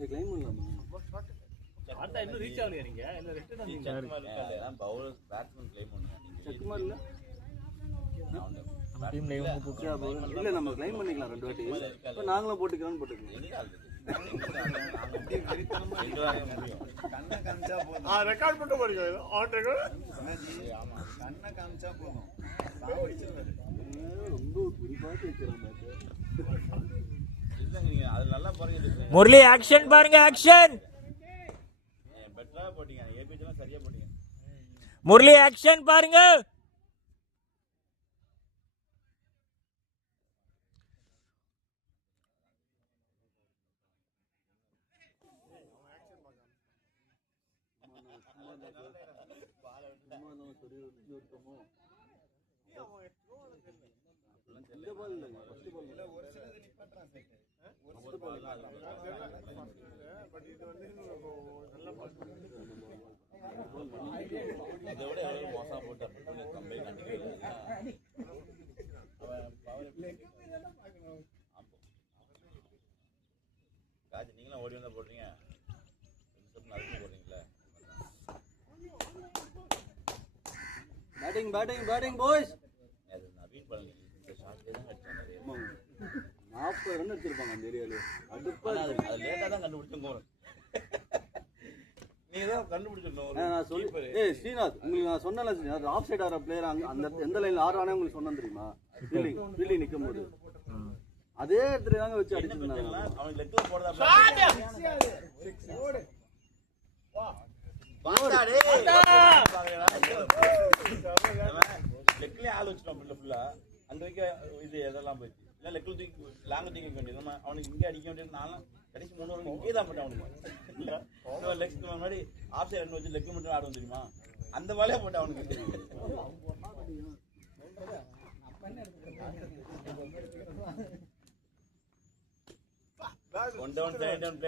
கிளைம் பண்ணலாமா? பார்த்தா இன்னும் ரீச் ஆகலையா நீங்க? இல்ல ரிட்டர்ன் வந்தீங்க. பவுலர் பேட்ஸ்மேன் கிளைம் பண்ணுங்க. செக்குமார் இல்ல நம்ம டீம்ல இவங்க போட்டு இல்ல நம்ம கிளைம் பண்ணிக்கலாம் 2 வாட்டி. இப்ப நாங்களும் போட்டுக்கிறோம்னு போட்டுக்கலாம். ரெக்கார்ட் மட்டும் படிக்க ஆன் ரெக்கார்ட். கண்ணை காமிச்சா போதும். ரொம்ப குறிப்பாக வைக்கிறாங்க. அது நல்லா பாருங்க. முரளி ஆக்ஷன் பாருங்க, ஆக்ஷன். பெட்டரா போட்டீங்க. ஏபிஜெல்லாம் சரியா போட்டீங்க. முரளி ஆக்ஷன் பாருங்க. இதோட எவ்வளவு மோசமா போட்டு கம்பெனி கண்டிப்பா காஜி நீங்களும் ஓடி வந்தா போடுறீங்க. போடுறீங்களா? Batting boys. நவீன் பழனி இந்த ஷாட்ல தான் அடிச்சாங்க. 40 ரன் எடுத்திருப்பாங்க அந்த ஏரியால. அது லேட்டா தான் கண்டுபிடிச்சோம். நீங்க தான் கண்டுபிடிக்கணும். நான் சொல்லி ஸ்ரீநாத் உங்களுக்கு நான் சொன்னேன்ல ஸ்ரீநாத் ஆஃப் சைட் ஆற பிளேயர் அந்த எந்த லைன்ல ஆறானே உங்களுக்கு சொன்னேன் தெரியுமா? ஃபீல்டிங் நிற்கும் போது அதே இடத்துல தாங்க வச்சு அடிச்சிருந்தாங்க. அவன் லெக்ல போடுறதா லெக்லயே ஆள் வச்சுட்டோம் ஃபுல்லா. அந்த வரைக்கும் இது எதெல்லாம் போயிடுச்சு. இல்லை லெக்கில் தூக்கி லாங்க தூக்கி வேண்டியது நம்ம அவனுக்கு இங்கே அடிக்க வேண்டியது. நானும் கடைசி 3 ஓவர் இங்கே தான் போட்டேன் அவனுக்கு. இல்லை லெக்ஸ் முன்னாடி ஆஃப் சைடு ரன் வச்சு லெக்கு மட்டும் ஆடுவோம் தெரியுமா? அந்த வேலையை போட்டேன் அவனுக்கு. One down side down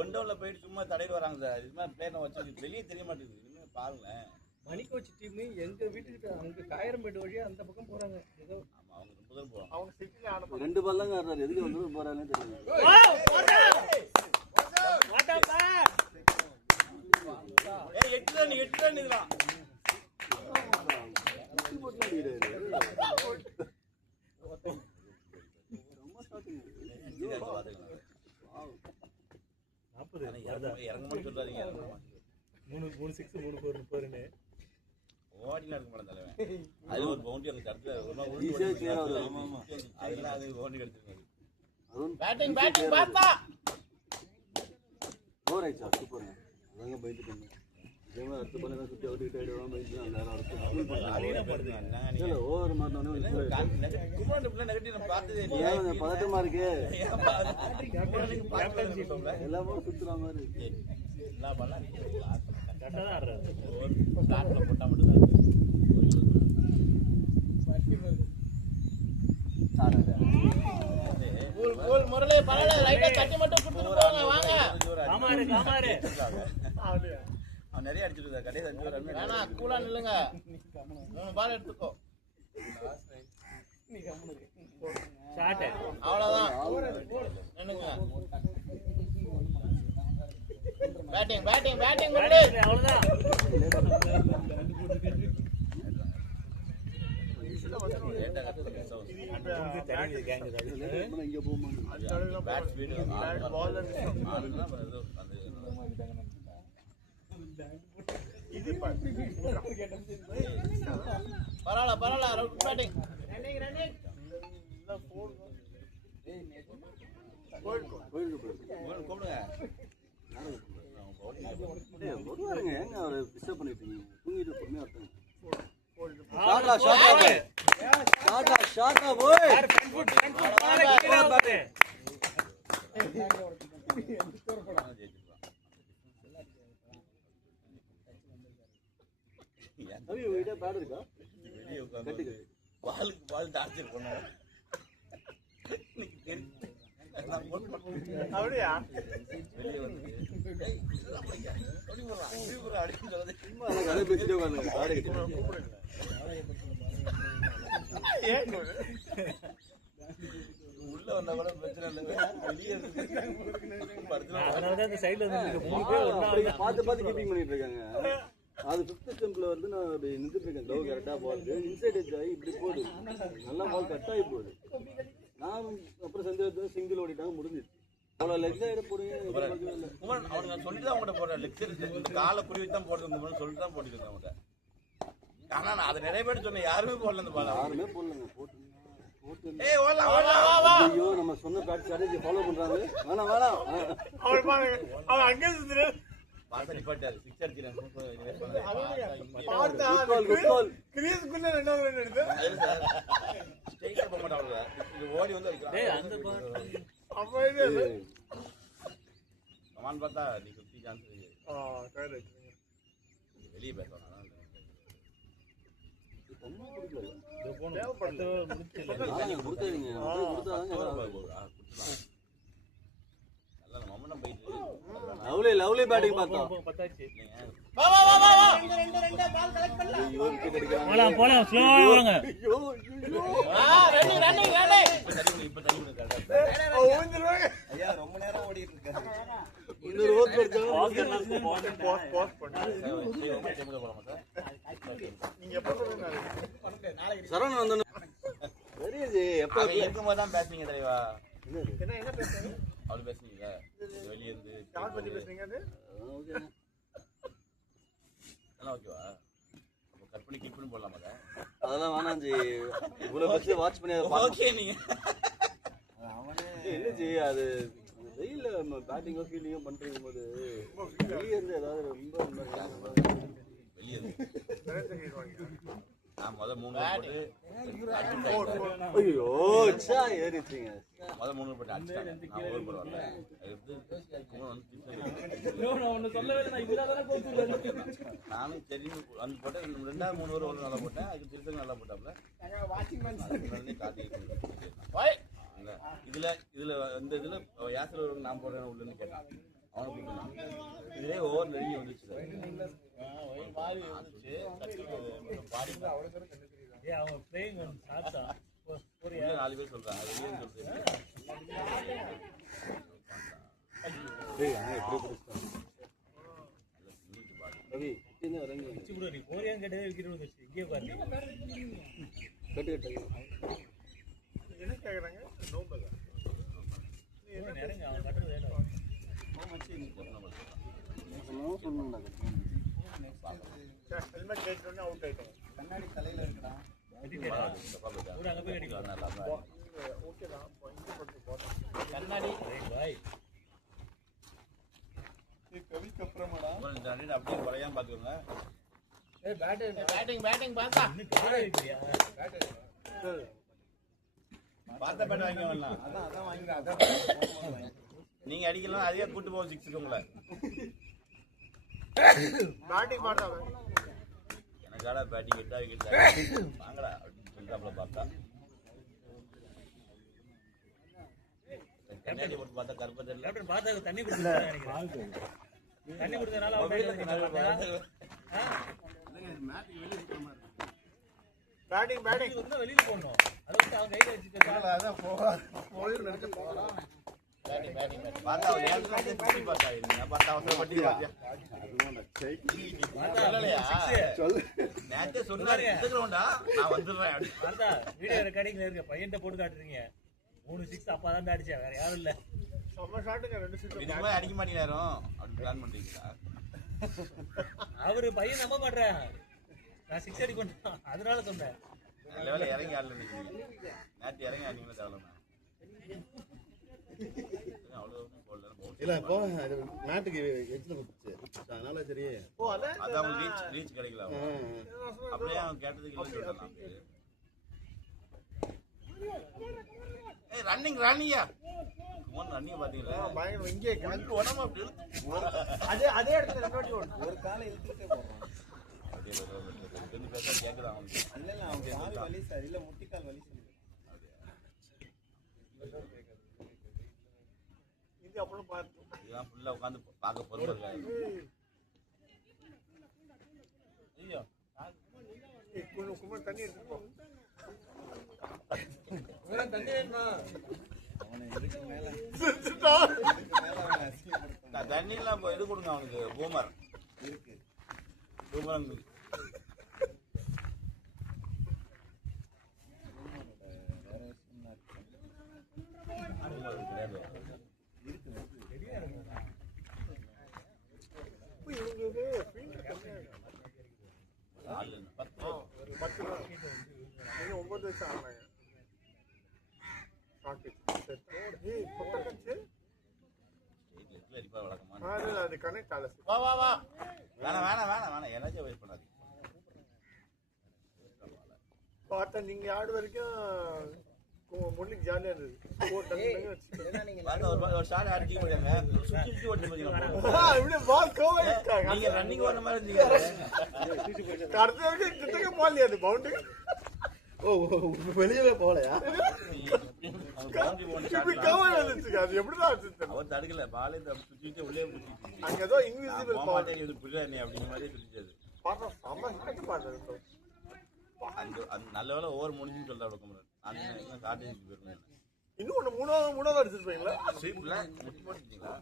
one டவுன்ல போயிட்டு சும்மா தடையிட்டு வராங்க சார். இது மாதிரி பிளேயர் வச்சு வெளியே தெரிய மாட்டேங்குது. இனிமேல் பாருங்களேன். மணிக்கோச்சி டீம் எங்க வீட்டுக்கிட்ட அங்க காயரம்பேடு வழியா அந்த பக்கம் போறாங்க. ஏதோ அவங்க ரொம்ப தூரம் போவாங்க. அவங்க சிட்டில ஆட 2 பால் தாங்க ஆடுறாரு. எதுக்கு வந்து போறாருன்னு தெரியல. ஏய் 8 ரன் இதுதான். இறங்கணும்னு சொல்றாதீங்க. 3 6 3 4 4ன்னு ஓடினா இருக்க மாட்டேன் தலைவன். அது ஒரு பவுண்டரி எனக்கு அடுத்து அதெல்லாம் அது பவுண்டரி எடுத்துருக்காரு. பேட்டிங் பார்த்தா ஓவர் ஆயிடுச்சா? சூப்பர்ங்க. அதாங்க போயிட்டு இருந்தேன். இதே மாதிரி அடுத்த பால் தான் சுற்றி அவுட்டு ஆயிடுவாங்க. போயிட்டு அந்த நேரம் அடுத்து இல்லை ஓவர் மாட்டோன்னே நெகட்டிவ் நம்ம பார்த்ததே இல்லையா? ஏன் பதட்டமா இருக்கு? எல்லாமே சுற்றுற மாதிரி இருக்கு. எல்லா பால்லாம் கரெக்டாக தான் ஆடுறாரு. ஸ்டார்ட்ல போட்டா மட்டும் தான் முரளி பரவாயில்ல ரைட்டா தட்டி மட்டும் கொடுத்துட்டு போங்க வாங்க. காமாரு அவன் நிறைய அடிச்சிருக்காரு. கடைசி 5 ரன் வேணா கூலா நில்லுங்க. 3 பால் எடுத்துக்கோ. ஷாட் அவ்வளவுதான். நின்னுங்க. பேட்டிங் முரளி. அவ்வளவுதான். தெரியுது கேங்கு இங்கே போகும்போது பேட் ஸ்பீடு பாலர் பரவாயில்ல ரவுட் பேட்டிங். கூப்பிடுங்க. வருவாருங்க. ஏங்க அவரை டிஸ்டர்ப் பண்ணிட்டீங்க? தூங்கிட்டு பொறுமையா இருக்காங்க. ஷாட்டா போய் பேட் இருக்கா? வெளியே உட்காந்து பால் டார்ச்சர் பண்ணாங்க. அப்படியா? வெளியே வந்து கதை பேசிட்டே உட்காந்து உள்ள வந்தா கூட பிரச்சனை இல்லை. வெளியே அதனாலதான் இந்த சைடுல இருந்து 3 பேர் பார்த்து கீப்பிங் பண்ணிட்டு இருக்காங்க. அது 5th ஸ்டெம்ப்ல வந்து நான் அப்படி நின்றுட்டு இருக்கேன். க்ளவ் கரெக்டா பால் இன்சைட் எட்ஜ் ஆகி இப்படி போகுது. நல்லா பால் கட் ஆகி போகுது. நான் அப்புறம் செஞ்சு சிங்கிள் ஓடிட்டாங்க. முடிஞ்சிச்சு. அவ்வளோ லெக் ஆகிட போறீங்க. அவனுக்கு நான் சொல்லிட்டு தான் அவங்கள்ட்ட போடுறேன். லெக்சர் இந்த காலை குறி வச்சு தான் போட்டுருந்தோம்னு சொல்லிட்டு தான் போட்டுருக்கேன் அவங்கள்ட்ட. ஆனா நான் அதை நிறைய பேர் சொன்னேன். யாருமே போடல அந்த பால். யாருமே போடலங்க. போட்டு ஏய் ஓடலாம். ஐயோ நம்ம சொன்ன பேட் ஸ்ட்ராட்டஜி ஃபாலோ பண்றாங்க. வேணாம் அவன் அங்கே சுத்துற பாஸ் நிப்பாட்டாரு. 6 அடிக்கிறேன். கிரீஸ்க்குள்ள 2வது ரன் எடுத்து ஸ்ட்ரைட்டா போக மாட்டாங்க. இது ஓடி வந்து அடிக்கிறான். டேய் அந்த பால் அப்ப இது கமான் பார்த்தா நீ 50 சான்ஸ் இருக்கு. கரெக்ட். வெளியே பேசணும். கொடுத்தாதீங்க. நல்ல மொமெண்டம் போயிட்டு லவ்லி பேட்டிங் பார்த்தோம். பத்தாச்சு. வா ரெண்டு பால் கலெக்ட் பண்ணலாம். போலாம் ஸ்லோவா வாங்க. ரன்னிங் இப்ப தண்ணி கரெக்டா ஐயா ரொம்ப நேரம் ஓடிட்டு இருக்காரு. இன்னொரு ஓவர் எடுத்தாங்க. பாஸ் பண்ணு. நீங்க எப்ப சொல்லுங்க. சரவணன் வந்தன வெரி எப்ப இருக்கும்போது தான் பேசுறீங்க தலைவா. என்ன பேசுறீங்க? அவளு பேசுனீங்களா வெளியே இருந்து யார் பத்தி பேசுறீங்க அது எல்லாம் ஓகேவா அப்போ கட் பண்ணி கிளிக் பண்ணி போடலாமா அதெல்லாம் வேணாம் ஜி. இவ்வளவு பஸ் வாட்ச் பண்ணி அதை ஓகே நீங்க இல்ல ஜி, அது வெயில்ல பேட்டிங்கோ ஃபீல்டிங்கோ பண்றீங்க போது வெளியே இருந்து ஏதாவது ரொம்ப வெளியே இருந்து தெரியுவாங்க. நான் முதல் 3 போட்டு ஐயோ சா ஏறிட்டீங்க. முதல் 3 போட்டு அடிச்சிட்டாங்க. நான் ஒரு போட வரல. எடுத்து குமரன் வந்து நானும் சரி வந்து போட்டேன். 2வது 3 ஓவர் நல்லா போட்டேன். அதுக்கு திருத்தங்க நல்லா போட்டாப்ல. இதுல இந்த இதுல யாசர் ஒரு நான் போடுறேன் உள்ளன்னு கேட்டான். அவனை கூப்பிட்டான். இதுலேயே ஓவர் நெருங்கி வந்துச்சு மாறி வந்துச்சு. அவங்க பிளேயிங் ஒன் சாத்தா ஒரு 4 பேர் சொல்றாங்க. அது ஏன் சொல்றீங்க? ரவி என்ன இறங்கி கூட நீ போறியான்னு கேட்டதே விக்கெட் வந்துச்சு. இங்கே பாருங்க கட்டு கட்டு என்ன கேக்குறாங்க? நோம்பல நேரங்க அவன் கட்டுறது வேணும். ஹெல்மெட் கேட்டோன்னே அவுட் ஆயிட்டோம். கூட அங்கே போய் அடிக்கலாம். ஓகே தான். இங்க போட்டு போட்டோம். கண்ணாடி பாய் கவிக்கு அப்புறமாடா அப்படியே குறையாம பாத்துக்கோங்க. பேட்டிங் பார்த்தா பார்த்த பேட் வாங்கி வரலாம். அதான் வாங்கிக்கிறேன். நீங்க அடிக்கலாம் அதே கூட்டு போக 6 உங்களை பேட்டிங் பார்த்தாவே எனக்காட பேட்டிங் எட்டா விக்கெட் வாங்கடா அப்படின்னு சொல்றாப்ல பார்த்தா கண்ணாடி போட்டு பார்த்தா கருப்பை தெரியல. கேப்டன் பார்த்தா தண்ணி குடிச்சாரு நினைக்கிறேன். தண்ணி குடிச்சதுனால அவுட் ஆயிட்டாரு. பேட்டிங் வந்து வெளியில போடணும். அது வந்து அவன் கையில வச்சுட்டு அதான் போய் நினைச்சு போகலாம். பார்த்தா ஒரு நேரத்துல சுத்தி பார்த்தா என்ன பார்த்தா அவசரப்பட்டு பார்த்தியா சொல்லலையா நேத்தே சொன்னாரு எடுத்துக்கிறோம்டா நான் வந்துடுறேன் அப்படின்னு. பார்த்தா வீடியோ ரெக்கார்டிங்ல இருக்க பையன்ட்ட போட்டு காட்டுறீங்க. 3 6 அப்பா தான் அடிச்சேன், வேற யாரும் இல்ல. செம்ம ஷாட்டுங்க 2 6. இதுக்கு மேல அடிக்க மாட்டேங்கிறாரோ அப்படின்னு பிளான் பண்றீங்களா? அவரு பையன் நம்ப மாட்டேன். நான் 6 அடிக்கணும் அதனால சொன்னேன். லெவலில் இறங்கி ஆடல நேற்று இறங்கி ஆடிங்களா தேவலண்ணா அவ்வளோ இல்ல இப்போ நாட்டுக்கு எட்ஜ்ல போச்சு அதனால சரி. ஓ அதான் அது அவங்க ரீச் கிடைக்கல. அப்படியே அவன் கேட்டதுக்கு இல்லைன்னு சொல்லலாம். ஏய் ரன்னிங்கா குமார் ரன்னிங் பாத்தீங்களா? பயங்கர இங்கே கணக்கு உடம்பு அப்படி அதே இடத்துல 2 வாட்டி ஓடும். ஒரு காலை இழுத்துட்டே போறோம். கொஞ்சம் பேச கேட்குதான் அவனுக்கு. இல்ல அவங்க கால் வலி சார், இல்ல முட்டிக்கால் வலி சார். இது அப்புறம் பார்த்து இதெல்லாம் ஃபுல்லா உட்காந்து பார்க்க பொறுமை இருக்காது. ஐயோ கொஞ்சம் குமார் தண்ணி எடுத்துட்டு போ. தண்ணி வேணுமா? தண்ணியெல்லாம் இது கொடுங்க அவனுக்கு. பூமர் பூமர் பார்த்தா நீங்க ஆடு வரைக்கும் முன்னுக்கு ஜாலியா இருந்தது. ஒரு ஷாட் அடிக்க முடியாங்க. சுத்தி ஓட்டு நீங்க ரன்னிங் ஓடுற மாதிரி இருந்தீங்க. கடைசி வரைக்கும் கிட்டக்க போகலையா அது பவுண்டரி? ஓ வெளியவே போகலையா? அது எப்படிதான் அவர் தடுக்கல பாலே சுத்திட்டு உள்ளே அங்க ஏதோ இன்விசிபிள் புரியல அப்படிங்கிற மாதிரி சொல்லிச்சாரு. நல்ல வேலை ஓவர் முடிஞ்சுன்னு சொல்றாரு. இன்னும் ஒண்ணு மூணாவது அடிச்சிருப்பீங்களா? ஸ்வீப்ல முட்டி போட்டுட்டீங்களா?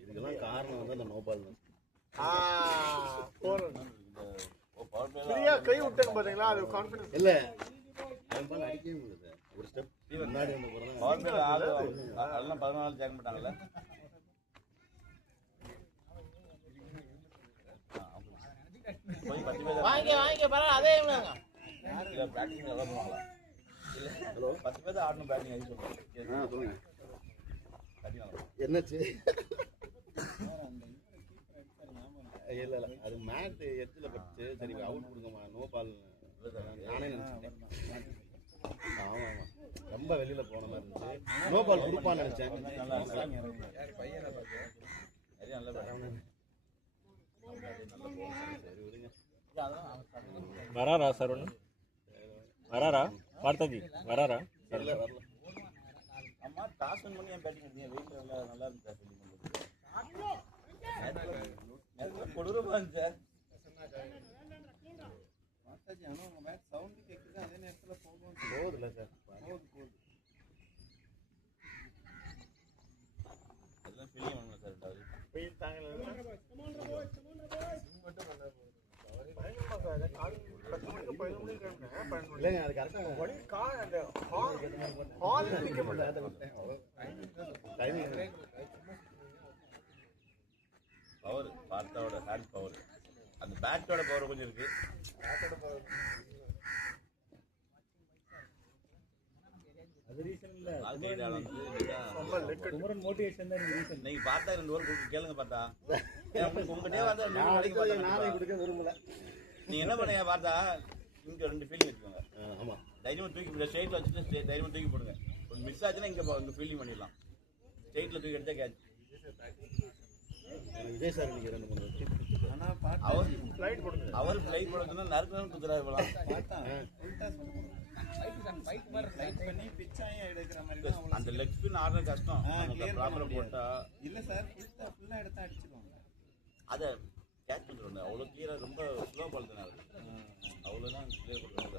இதுக்கெல்லாம் காரணம் வந்து அந்த நோபால் தான். ஃப்ரீயா கை விட்டேன்னு பாத்தீங்களா அது கான்ஃபிடன்ஸ் இல்ல அவன் பால் அடிக்கவே முடியல ஒரு ஸ்டெப் முன்னாடி வந்து போறான் பவர் பிளே அதெல்லாம் 14 ஜாயின் பண்ணிட்டாங்கல்ல போய் 10 பேர் வாங்க பரவாயில்ல அதே இல்ல பேட்டிங் நல்லா பண்ணுவாங்களா இல்ல ஹலோ 10 பேர் ஆடணும் பேட்டிங் ஐ சொல்லுங்க சொல்லுங்க பேட்டிங் என்னாச்சு இல்ல அது மேட் எட்ஜ்ல பட்டுச்சு சரி அவுட் கொடுங்கம்மா நோ பால் நானே நினைச்சேன் ஆமா ஆமா ரொம்ப வெளியில போன மாதிரி இருந்துச்சு நோ பால் கொடுப்பான்னு நினைச்சேன் நல்லா சரி விடுங்க வராரா சரவண வராரா பார்த்தாஜி வராரா வரல வரல அம்மா டாஸ் வின் பண்ணி பேட்டிங் எடுத்தீங்க வெயிட் நல்லா இருந்துச்சு ஃபீலிங் கொடூரமா இருந்துச்சு மாஸ்டர்ஜி ஆனா உங்க மேட்ச் சவுண்ட் கேக்குது அதே நேரத்துல போகுதுல சார் போகுது எல்லாம் ஃபீலிங் பண்ணல சார் ரெண்டாவது வெயில் தாங்கல இல்லைங்க அது கரெக்டா பவர் பார்த்தாவோட ஹேண்ட் பவர் அந்த பேட்டோட பவர் கொஞ்சம் இருக்கு அது ரீசன் இல்ல குமரன் மோட்டிவேஷன் தான் ரீசன் நீங்க பார்த்தா 2 ஓவர் கேளுங்க பார்த்தா உங்ககிட்டே வந்து நானே கொடுக்க விரும்பல நீங்க என்ன பண்ணீங்க பார்த்தா இங்க 2 ஃபீலிங் வச்சுக்கோங்க ஆமா தைரியமா தூக்கி ஸ்ட்ரெயிட்ல வச்சுட்டு தைரியமா தூக்கி போடுங்க ஒரு மிஸ் ஆச்சுன்னா இங்க ஃபீலிங் பண்ணிடலாம் ஸ்ட்ரெயிட்ல தூக்கி எடுத்தா கேட்ச் விஜய் சார் நீங்க 2-3 அவர் ஃளைட் போடுறதுன்னா நறுக்கணும் குத்துறாரு போலாம் அந்த லெக் ஸ்பின் ஆடுறது கஷ்டம் ப்ராப்பரா போட்டா இல்ல சார் ஃபுல்லா எடுத்து அடிச்சிடுவாங்க அத கேட்ச் பண்ணிடுவாங்க அவ்வளவு கிளியரா ரொம்ப ஸ்லோ பால் தானே அவ்வளவுதான் கிளியர் பண்றது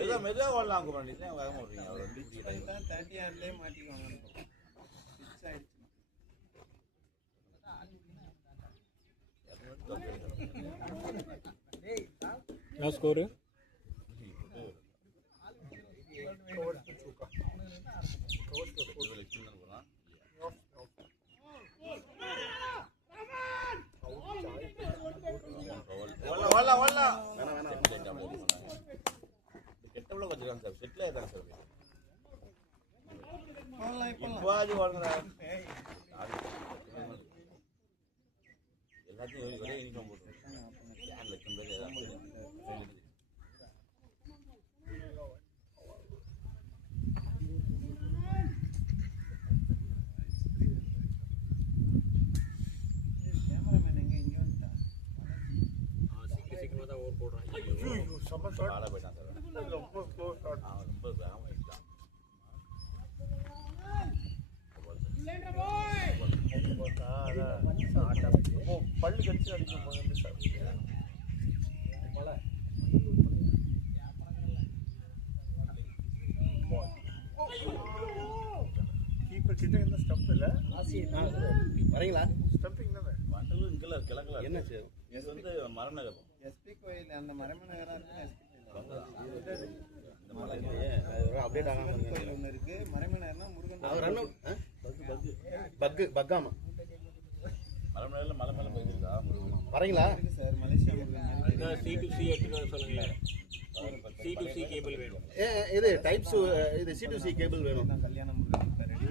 கஷ்டம் மெதுவா ஓடலாம் குமார் நீங்க வேகமா ஓடுறீங்க அவ்வளவு 30 ஆர்லயே மாட்டிக்குவாங்க பிட்ச் ஆயிடுச்சு क्या स्कोर है கெட்டவள வச்சிருக்காங்க சார் செட்டில் ஆயிட்டாங்க சார் எல்லாத்தையும் ஒரே யூனிஃபார்ம் போட்டுருக்காங்க 2 லட்சம் பேர் கேமராமேன் எங்க இங்க வந்துட்டா சீக்கிரமா தான் ஓவர் போடுறாங்க செம்ம ஷாட் காலா போயிட்டான் சார் ரொம்ப க்ளோஸ் ஷாட் அவன் ரொம்ப வேகமாக ஆயிட்டான் பள்ளி கடிச்சு அடிக்கும் போது கீப்பர் கிட்ட என்ன ஸ்டம்ப் இல்ல வரீங்களா ஸ்டம்பிங் தானே மண்டலும் இங்கெல்லாம் கிழக்குல என்ன சார் இது வந்து மரநகரம் எஸ்பி கோயில் அந்த மரமநகரா இருக்கு இந்த மலைக்கு அப்டேட் ஆகாம கோயில் ஒண்ணு இருக்கு மரமநகர்னா முருகன் அவர் அண்ணன் பக்காமா மரநகரில் மலை மேலே போயிருக்கா வரீங்களா இருக்கு சார் மலேசியா முருகன் C2C எடுத்துட்டு சொல்லுங்களேன் C2C கேபிள் வேணும் இது டைப்ஸ் இது C2C கேபிள் வேணும் கல்யாண முருகன் இப்ப ரெடி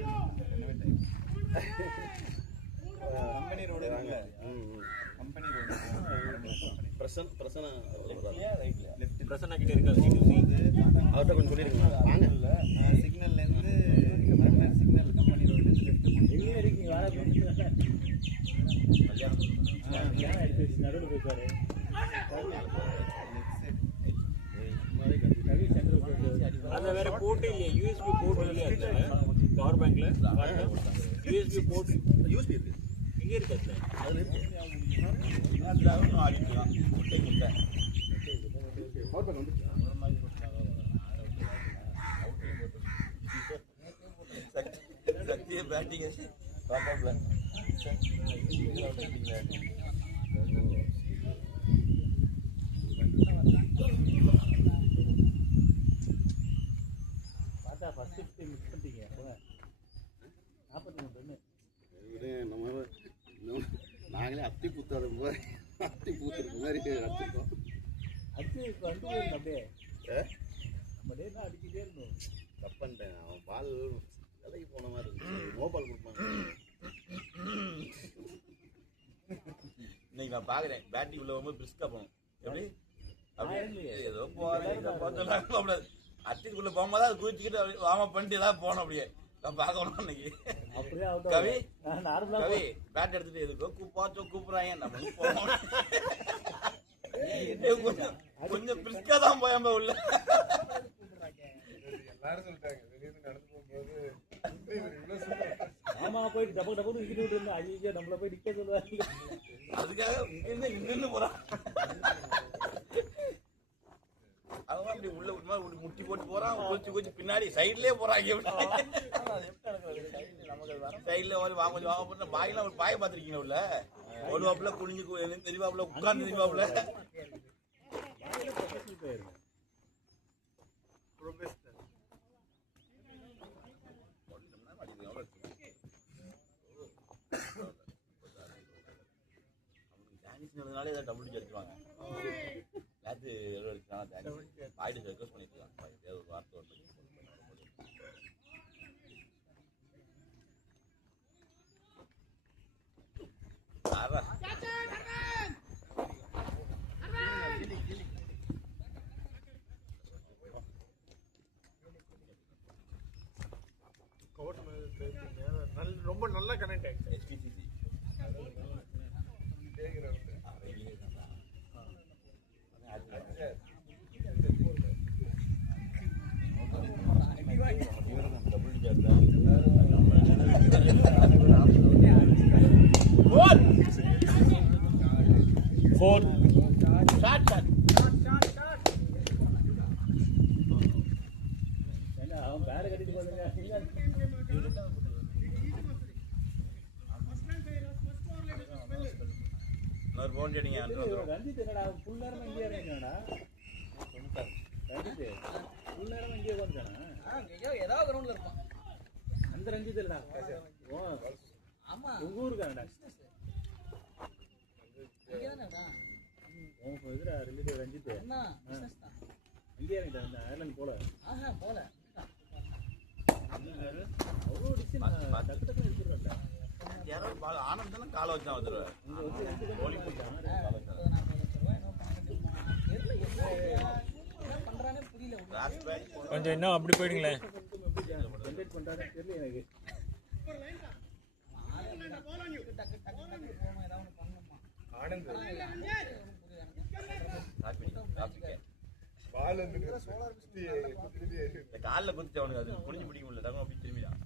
கம்பெனி ரோடு இருக்குல்ல company road Prasanna left Prasanna கிட்ட இருக்கா C2C அவர்கிட்ட கொஞ்சம் சொல்லிருக்கீங்களா வாங்க சிக்னல்ல இருந்து மரமநகர் சிக்னல் கம்பெனி ரோடு லெஃப்ட் எங்க இருக்கீங்க வாடா கல்யாணம் எடுத்து நடுவுல போயிட்டாரு அந்த வேற போர்ட் இல்லையா USB போர்ட் இல்லையா பவர் பேங்க்ல USB போர்ட் யூஎஸ்பி இருக்கு எங்க இருக்கு அதுல இருக்கு ஆடிக்கலாம் முட்டை முட்டை பவர் பேங்க் வந்து சக்திய பேட்டிங் டாப் ஆஃப்ல பார்த்தா ஃபர்ஸ்ட் 50 மிஸ் பண்ணிட்டீங்க. போங்க 43 ரன். நாங்களே அத்தி பூத்தாத மாதிரி அத்தி பூத்துருக்கு மாதிரி அடிச்சிருக்கோம். அடிச்சு இப்போ வந்து போயிருங்க அப்படியே. நம்ம டே தான் அடிக்கிட்டே இருந்தோம். தப்பு பண்ணிட்டேன். அவன் பால் விலைக்கு போன மாதிரி இருந்துச்சு. நோ பால் கொடுப்பாங்க. இன்னைக்கு நான் பாக்குறேன் பேட்டிங் உள்ள போகும்போது பிரிஸ்கா போகணும். எப்படி அப்படி ஏதோ போறாங்க அத்திக்குள்ள போகும்போது அது குதிச்சுக்கிட்டு வார்ம் அப் பண்ணிட்டு ஏதாவது போகணும். அப்படியே நான் பார்க்கணும் இன்னைக்கு. அப்படியே கவி நார்மலா கவி பேட் எடுத்துட்டு எதுக்கோ கூப்பிடுறாங்க. நம்ம போகணும். கொஞ்சம் பிரிஸ்கா தான் போயாம உள்ள எல்லாரும் சொல்லிட்டாங்க வெளியில நடந்து போகும்போது ஆமா போயிட்டு டபுள் டபுள் விக்கிட்டு இருந்தா ஐயோ நம்மள போய் நிக்க சொல்லுவாங்க. அதுக்காக இங்க நின்று போறான். அவங்க அப்படி உள்ள முட்டி போட்டு போறான். குளிச்சு பின்னாடி சைட்லயே போறாங்க. சைட்ல வாங்க போட்டு பாயெல்லாம் ஒரு பாய பாத்திருக்கீங்க உள்ள ஒழுவாப்புல குனிஞ்சு தெரிவாப்புல உட்கார்ந்து தெரிவாப்புல ஏதாவது டபுள் டிச்சு அடிச்சுவாங்க. நேற்று அடிச்சாங்க ஆயிட்டு ரெக்வஸ்ட் பண்ணிட்டு இருக்காங்க. ஏதாவது வார்த்தை வந்து ரொம்ப நல்ல கனெக்ட் ஆயிடுச்சு. HPCC அவன் பேர கட்டிட்டு போதுங்க. இன்னொரு பவுண்டரி அடிங்க. ரஞ்சித் என்னடா ஃபுல் நேரம் இங்கே இருக்கானடா? ரஞ்சித் ஃபுல் நேரம் இங்கே உட்காந்துட்டானா? ஏதாவது கிரவுண்ட்ல இருப்பான். அந்த ரஞ்சித் இல்லடா. ஓ ஆமா உங்க ஊருக்கானடா. உன் எதிரா ரிலேட்டிவ் ரஞ்சித் என்ன பிசினஸ் தான். இங்கே இறங்கிட்டா அந்த அயர்லாந்து போல. போல அவ்வளோ டிஸ்டன்ஸ் டக்கு டக்குன்னு எடுத்துருவாங்க. யாரோ ஆனந்த் தானே காலை வச்சான் வந்துடுவேன். இங்கே வந்து 2 கோலி போயிட்டான். கொஞ்சம் இன்னும் அப்படி போயிடுங்களேன். ஜென்ரேட் பண்ணுறாரு தெரியல எனக்கு. பால் வந்து காலில் குதிச்சு அவனுக்கு அது புடிஞ்சு பிடிக்க முடியல. டக்கு அப்படி திரும்பிடான்.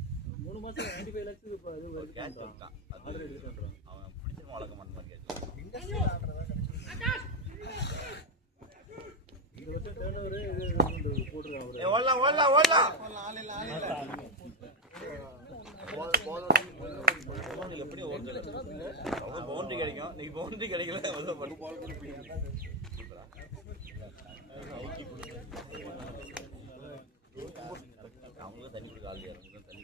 3 மாசம் 95 lakhs இப்போ அது ஒரு கேட்ச் வந்துட்டான். ஆர்டர் எடுத்து பண்றான். அவன் பிடிச்சவன் வளர்க்க மாட்டான் கேட்ச். இந்த வருஷம் டர்னோவர் இது போட்டுருக்கான். ஓடலாம் ஓடலாம் ஓடலாம். எப்படி ஓடுது? பவுண்டரி கிடைக்கும். இன்னைக்கு பவுண்டரி கிடைக்கல. அவங்களும் தண்ணி கொடுக்க ஆள் யாரும் தண்ணி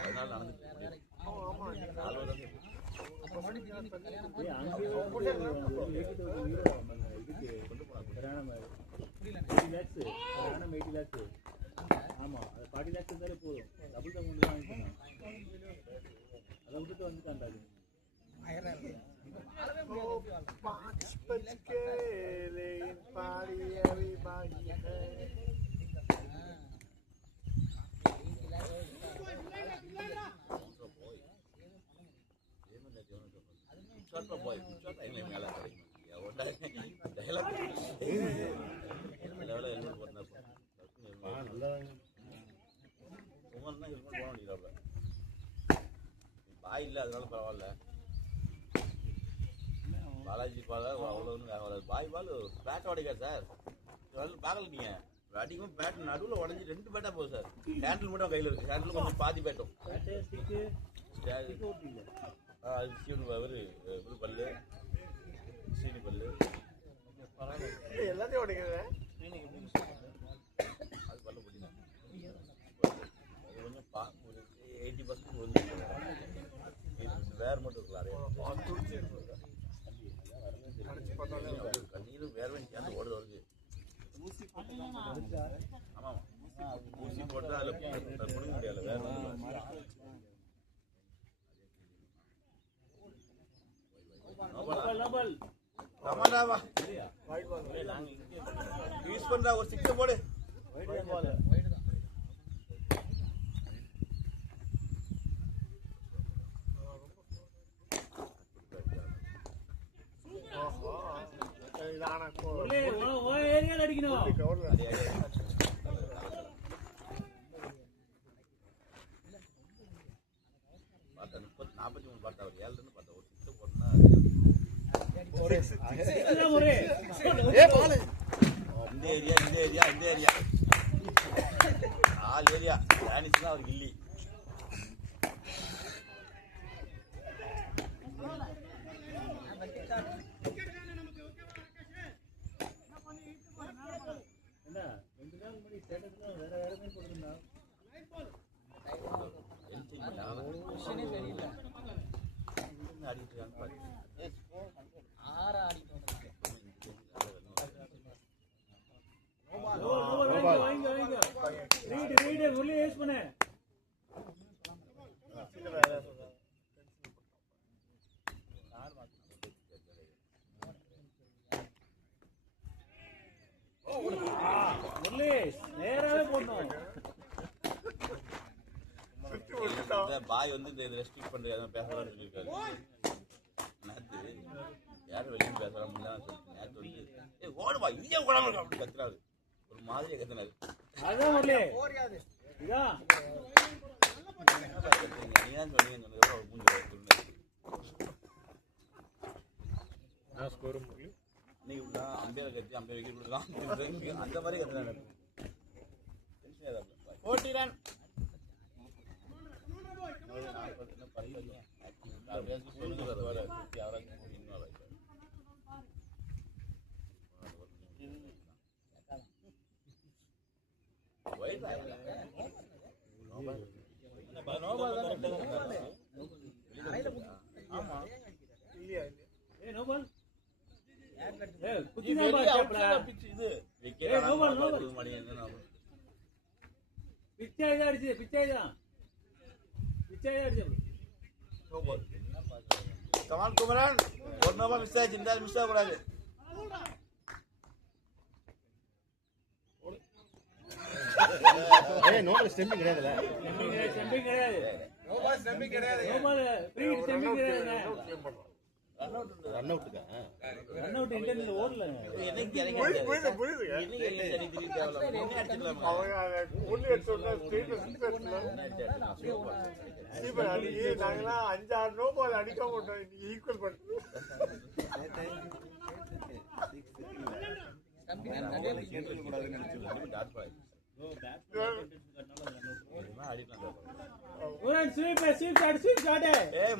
அதனால நடந்துட்டு ஆமா 40 lakhs இருந்தாலே போதும். டபுள் தான் ஒன்று வாங்கிக்கணும். அதை விட்டுட்டு வந்துட்டான்டாது. போய் மேலே பாய் இல்லை அதனால பரவாயில்ல. பாலாஜி பால் அவ்வளோ ஒன்றும் வேக வராது. பாய் பால் பேட்டை உடைக்கா சார், பார்க்கல நீங்கள் அடிக்கும் பேட் நடுவில் உடஞ்சி 2 பேட்டாக போகுது சார். ஹேண்டில் மட்டும் கையில் இருக்குது, ஹேண்டில் கொஞ்சம் பாதி பேட்டும். அது சீனு அவர் பல்லு சீனி பல்லு எல்லாத்தையும் உடைக்கிறது. அது பல்ல போட்டினா அது கொஞ்சம் 80% வந்து வேறு மட்டும் இருக்கலாம். கண்ணீரும் வேர்வையும் சேர்ந்து ஓடுது வருது. ஆமாம், ஊசி போட்டு அதில் கொடுக்க முடியாது. வேற யூஸ் பண்றா ஒரு 6 போடு. அடிக்கணும். பார்த்தா 43 பார்த்தா ஒரு 7 பார்த்தா ஒரு 6 போட்டா இந்த ஏரியா 4 ஏரியா டேனிஸ்னா ஒரு கில்லி. பாய் வந்து இந்த ரெஸ்ட்ரிக்ட் பண்றது பேசலாம்னு சொல்லியிருக்காரு. நேற்று யாரும் வெளியே பேசலாம் நேற்று வந்து ஓடுவா இங்கே ஓடாம அப்படி கத்துறாரு, ஒரு மாதிரியே கத்துனாரு. நீதான் சொன்னீங்க நீங்க இப்படிதான் அம்பேர் கத்தி அம்பேர் விக்கெட் கொடுக்கலாம் அந்த மாதிரி கத்துனாரு. ஓட்டிறான் கமான் குமரன், ஒரு நோபா மிஸ் ஆச்சு, இந்த மிஸ் ஆகக்கூடாது. நோபல் ஸ்டெம்பிங் கிடையாதுல்ல, ரன் அவுட்டுக்கா நாங்கெல்லாம் 5-6 நோபால் அடிக்க மாட்டோம், ஈக்குவல் பண்ணுறோம்.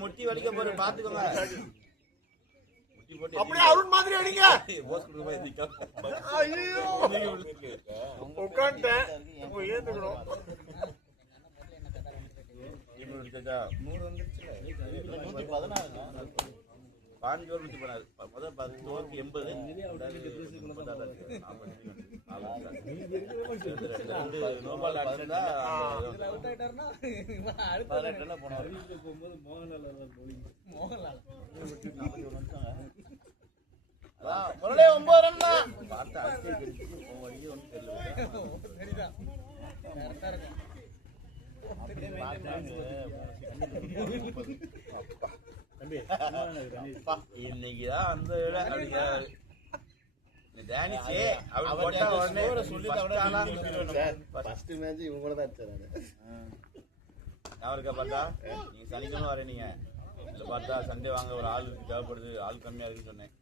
முட்டி வலிக்க போற பாத்துக்கோங்க. அப்படியே அருண் மாதிரி அடிங்க. உட்காந்துட்டேன், ஏந்துக்கணும். பாஞ்சோர் மிச்சு பண்ணாரு. முதல் 80 நோபால் அடிச்சிருந்தா போனாரு. முரளி 9 ரன் தான் பார்த்தா ஒன்றும் தெரியல. இன்னைக்குதான் அந்த சனிக்கிழமை வரேன். நீங்க இதில் பார்த்தா சண்டே வாங்க ஒரு ஆள் தேவைப்படுது, ஆள் கம்மியாக இருக்குன்னு சொன்னேன்.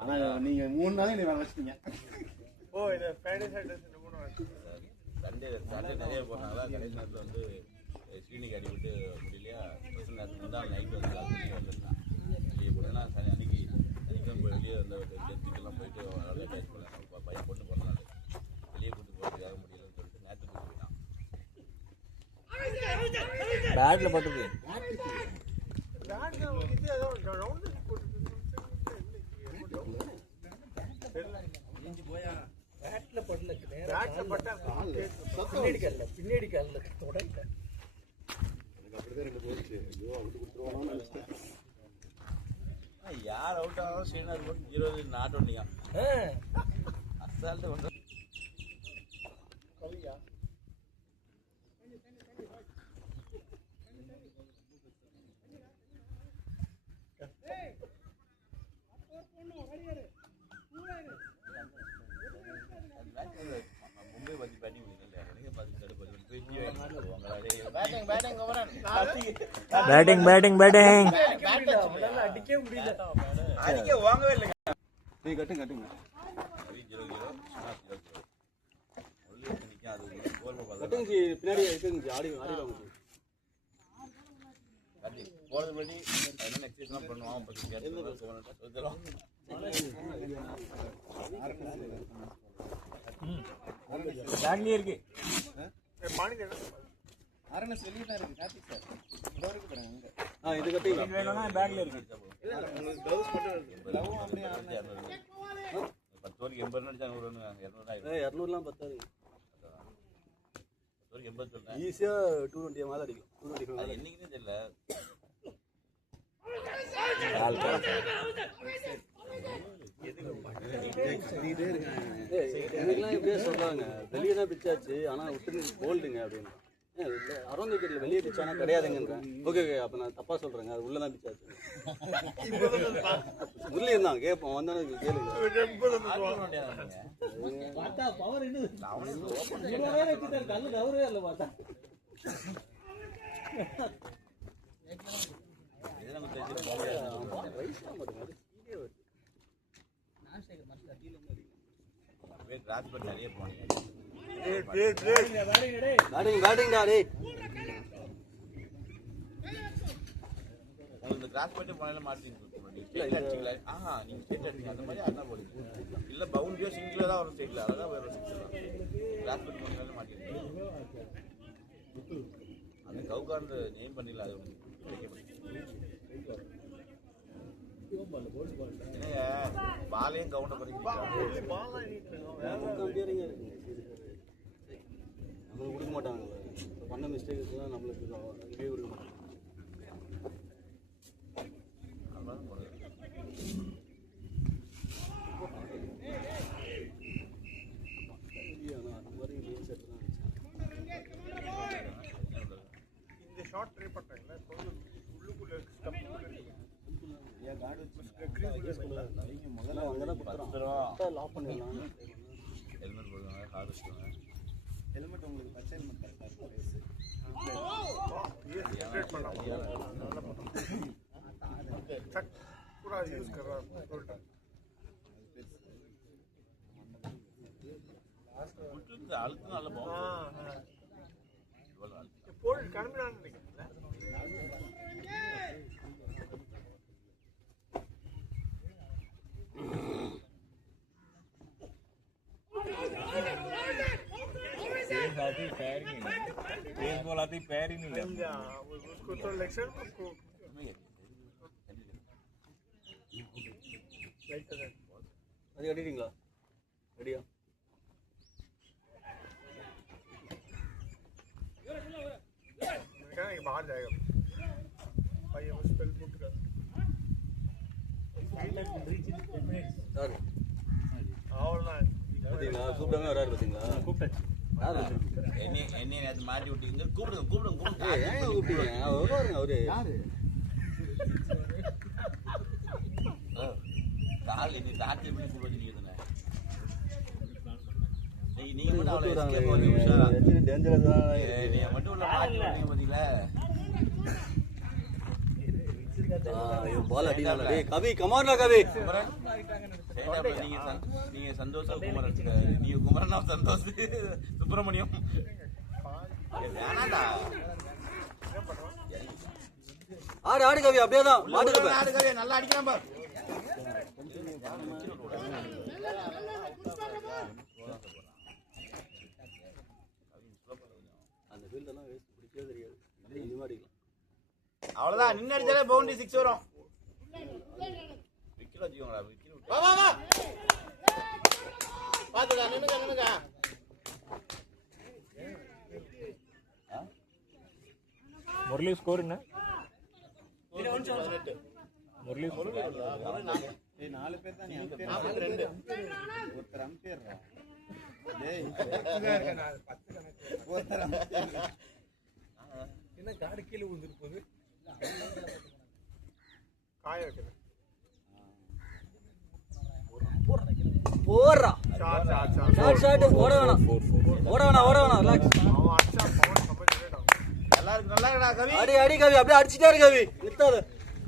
ஆனால் நீங்கள் 3 நாளைக்கு நீ வேலை வச்சிட்டீங்க. ஓ இது ஃப்ரைடே சாட்டர்டே சண்டே நிறைய போனாங்களா, கடைசி நேரத்தில் வந்து ஸ்ரீனிக்கு அடி விட்டு முடியலையா, ஃபஸ்ட் நேரத்துக்கு முந்தாள் நைட்டு வந்து வந்துருந்தான் வெளியே போனேன்னா அன்றைக்கி போய் வெளியே அந்த டெத்துக்கெல்லாம் போயிட்டு நல்லா கேட்ச் பண்ணேன். பையன் போட்டு போனாங்க வெளியே கூட்டு போகிறதுக்காக முடியலன்னு சொல்லிட்டு நேற்று கூட்டு போயிட்டான். பேட்டில் பட்டுது. பின்னாடி கல்ல தொடங்க யார் அவுட் ஆனாலும் ஸ்ரீநாத் போட்டு 0 நாட் ஒன்றியா அசால்ட்டு ஒன்று. மும்பை பற்றி பேட்டிங் முடியல, எனக்கு பார்த்து தடுப்பு பேட்டிங் அடிக்கவே முடியல. அடிக்க வாங்கவே இல்லைங்க. நீ கட்டுங்க 0-0 கட்டுங்க பின்னாடி இருக்குங்க ஆடிடுவாங்க. போகிறது படி என்னென்ன எக்ஸசைஸ்லாம் பண்ணுவான் பற்றி சொல்லுறோம். பேக்லேயே இருக்கு. ஆர்என்எஸ் வெளியே தான் இருக்குது கார்த்திக் சார். இதோ இருக்கு பாருங்க அங்கே. இது கட்டிங்க வேணும்னா பேக்ல இருக்கு. 10 ஓவருக்கு 80 ரன் அடிச்சா 100 ரன் 200 ஆயிடும். 200லாம் பத்தாது. 10 ஓவருக்கு 80 சொல்றேன். ஈஸியா 220 மேல அடிக்கும். 220 அது என்னைக்குனே தெரியல. எனக்குலாம் இப்படியே சொல்றாங்க, வெளியே தான் பிச்சாச்சு ஆனா விட்டு போல்டுங்க அப்படின்னு. அரௌண்ட் விக்கெட்ல வெளியே பிச்சானா கிடையாதுங்கன்றேன். ஓகே அப்ப நான் தப்பா சொல்றேங்க, அது உள்ளதான் பிச்சாச்சு. உள்ளே இருந்தாங்க கேட்போம் வந்தானே கேளுங்க. பார்த்தா பவர் இன்னும் கல்லு கவரவே இல்லை பார்த்தா. நிறைய போனீங்க. பேட்டிங் டா டேய். உங்களுக்கு கிராஸ் பண்ணிட்டு போனால மாட்டீங்க. நீங்க ஸ்ட்ரைட் அடிங்க அந்த மாதிரி அதான் போடுங்க. இல்ல பவுண்டரியோ சிங்கிளோ தான் வரும் ஸ்ட்ரைட்ல, அதான் வேற 6 தான். கிராஸ் பண்ணி போனால மாட்டீங்க. அந்த கவுகார்ந்து நேம் பண்ணிடலாம். அது பாலையும் கவுண்டர் பண்ணிக்கலாம். நம்மளுக்கு கொடுக்க மாட்டாங்க. பண்ண மிஸ்டேக்ஸ்லாம் நம்மளுக்கு இங்கே கொடுக்க மாட்டாங்க. இந்த ஷார்ட் ட்ரை பண்றாங்கல்ல உள்ளுக்குள்ள முதல்ல அங்கதான் லாக் பண்ணிடலாம். ஹெல்மெட் போடுவாங்க, கார் வச்சுக்கோங்க. ஹெல்மெட் உங்களுக்கு பச்சை ஹெல்மெட் கரெக்டாக இருக்கும். पूरा यूज कर रहा है அழுத்து நல்ல போல் கிளம்பினான்னு நினைக்கிறேன். बेसबॉल आती पैर ही नहीं लगता। उसको तो लेक्चर उसको அது கட்டிட்டீங்களா? ரெடியா? बाहर जाएगा भाई, वो स्पेल पुट कर சார் அவ்வளோதான். பார்த்தீங்களா கூப்பிட்டாங்க வராரு பார்த்தீங்களா? கூப்பிட்டாச்சு. என்னைய நேற்று மாட்டி விட்டீங்க. கூப்பிடுங்க ஏன் கூப்பிட்டீங்க? வருவாருங்க அவரு. யாரு கால் இன்னைக்கு தாட்டி எப்படி கூப்பிடுறீங்க தானே? நீங்க மட்டும் அவ்வளோ எஸ்கேப் பண்ணி உஷாரா டேஞ்சரஸ் தான். நீங்க மட்டும் உள்ள மாட்டி விட்டீங்க பார்த்தீங்களா? பால் அடிக்கல டேய் கவி கமான்டா கவி நீங்க சந்தோஷம் குமரன் நீங்க குமரன் சந்தோஷ் சுப்பிரமணியம் வேணாண்டா ஆடு ஆடு கவி அப்படியே தான் மாட்டுக்கு ஆடு கவி நல்லா அடிக்கலாம் பா அந்த ஃபீல்டெல்லாம் வேஸ்ட் பிடிக்கவே தெரியாது இது அடிக்கலாம் அவ்வளவுதான் நின்னு அடிச்சாலே பவுண்டரி 6 வரும் விக்கெட் வச்சுக்கோங்கடா விக்கெட் வா வா வா பாத்துடா நின்னுங்க முரளி ஸ்கோர் என்ன முரளி ஏய் 4 பேர் தான் நீ அம்பையர் 42 ஒருத்தர் அம்பையர் டேய் ஒருத்தர் அம்பையர் என்ன காடு கீழ விழுந்துட்டு போகுது காய வைக்கிறேன் போறா ஷாட் ஷாட் ஓட வேணாம் ரிலாக்ஸ் அவன் அடிச்சா பவர் கம்பெனி நல்லா இருக்கு நல்லா இருக்குடா கவி அடி அடி கவி அப்படியே அடிச்சிட்டே இரு கவி நித்தாத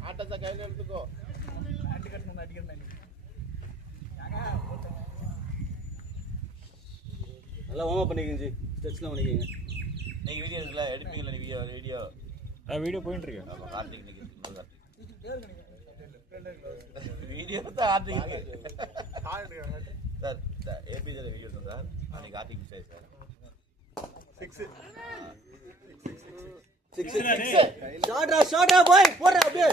ஆட்டத்தை கையில எடுத்துக்கோ நல்லா வார்ம் அப் பண்ணிக்கங்க ஜி ஸ்ட்ரெச்லாம் பண்ணிக்கங்க நீங்க வீடியோ இருக்குல்ல எடுப்பீங்கல நீ வீடியோ வீடியோ போயிட்டு இருக்கேன் கார்த்திக் வீடியோ தான் Karthik sir AB video sir அன்னைக்கு கார்த்திக் மிஸ் ஆயிடுச்சு சார் ஷாட்டா பாய் போறா அப்படியே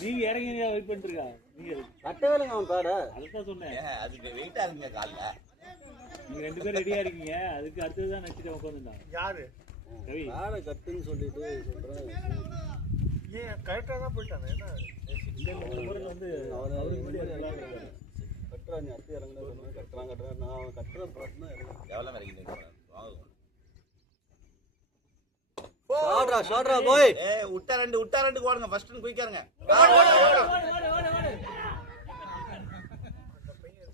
நீங்க இறங்கி வெயிட் பண்ணிட்டு இருக்கா நீங்க கட்டவே இல்லைங்க அவன் பேட அதுதான் சொன்னேன் அதுக்கு வெயிட்டா இருக்குங்க காலைல நீங்க 2 பேரும் ரெடியா இருக்கீங்க அதுக்கு அடுத்ததுதான் நெக்ஸ்ட் உட்காந்துட்டான் யாரு கவி பேட கட்டுன்னு சொல்லிட்டு சொல்றேன் ஏன் கரெக்டா தான் போயிட்டானே என்ன இந்த முறை வந்து கட்டுறா நீ அடுத்து இறங்குனா சொன்னா கட்டுறான் நான் அவன் கட்டுற பிரச்சனை எவ்வளவு இறங்கிட்டு வாங்க ஷாட்ரா போய் விட்டா ரெண்டு ஓடுங்க ஃபர்ஸ்ட் குயிக்காருங்க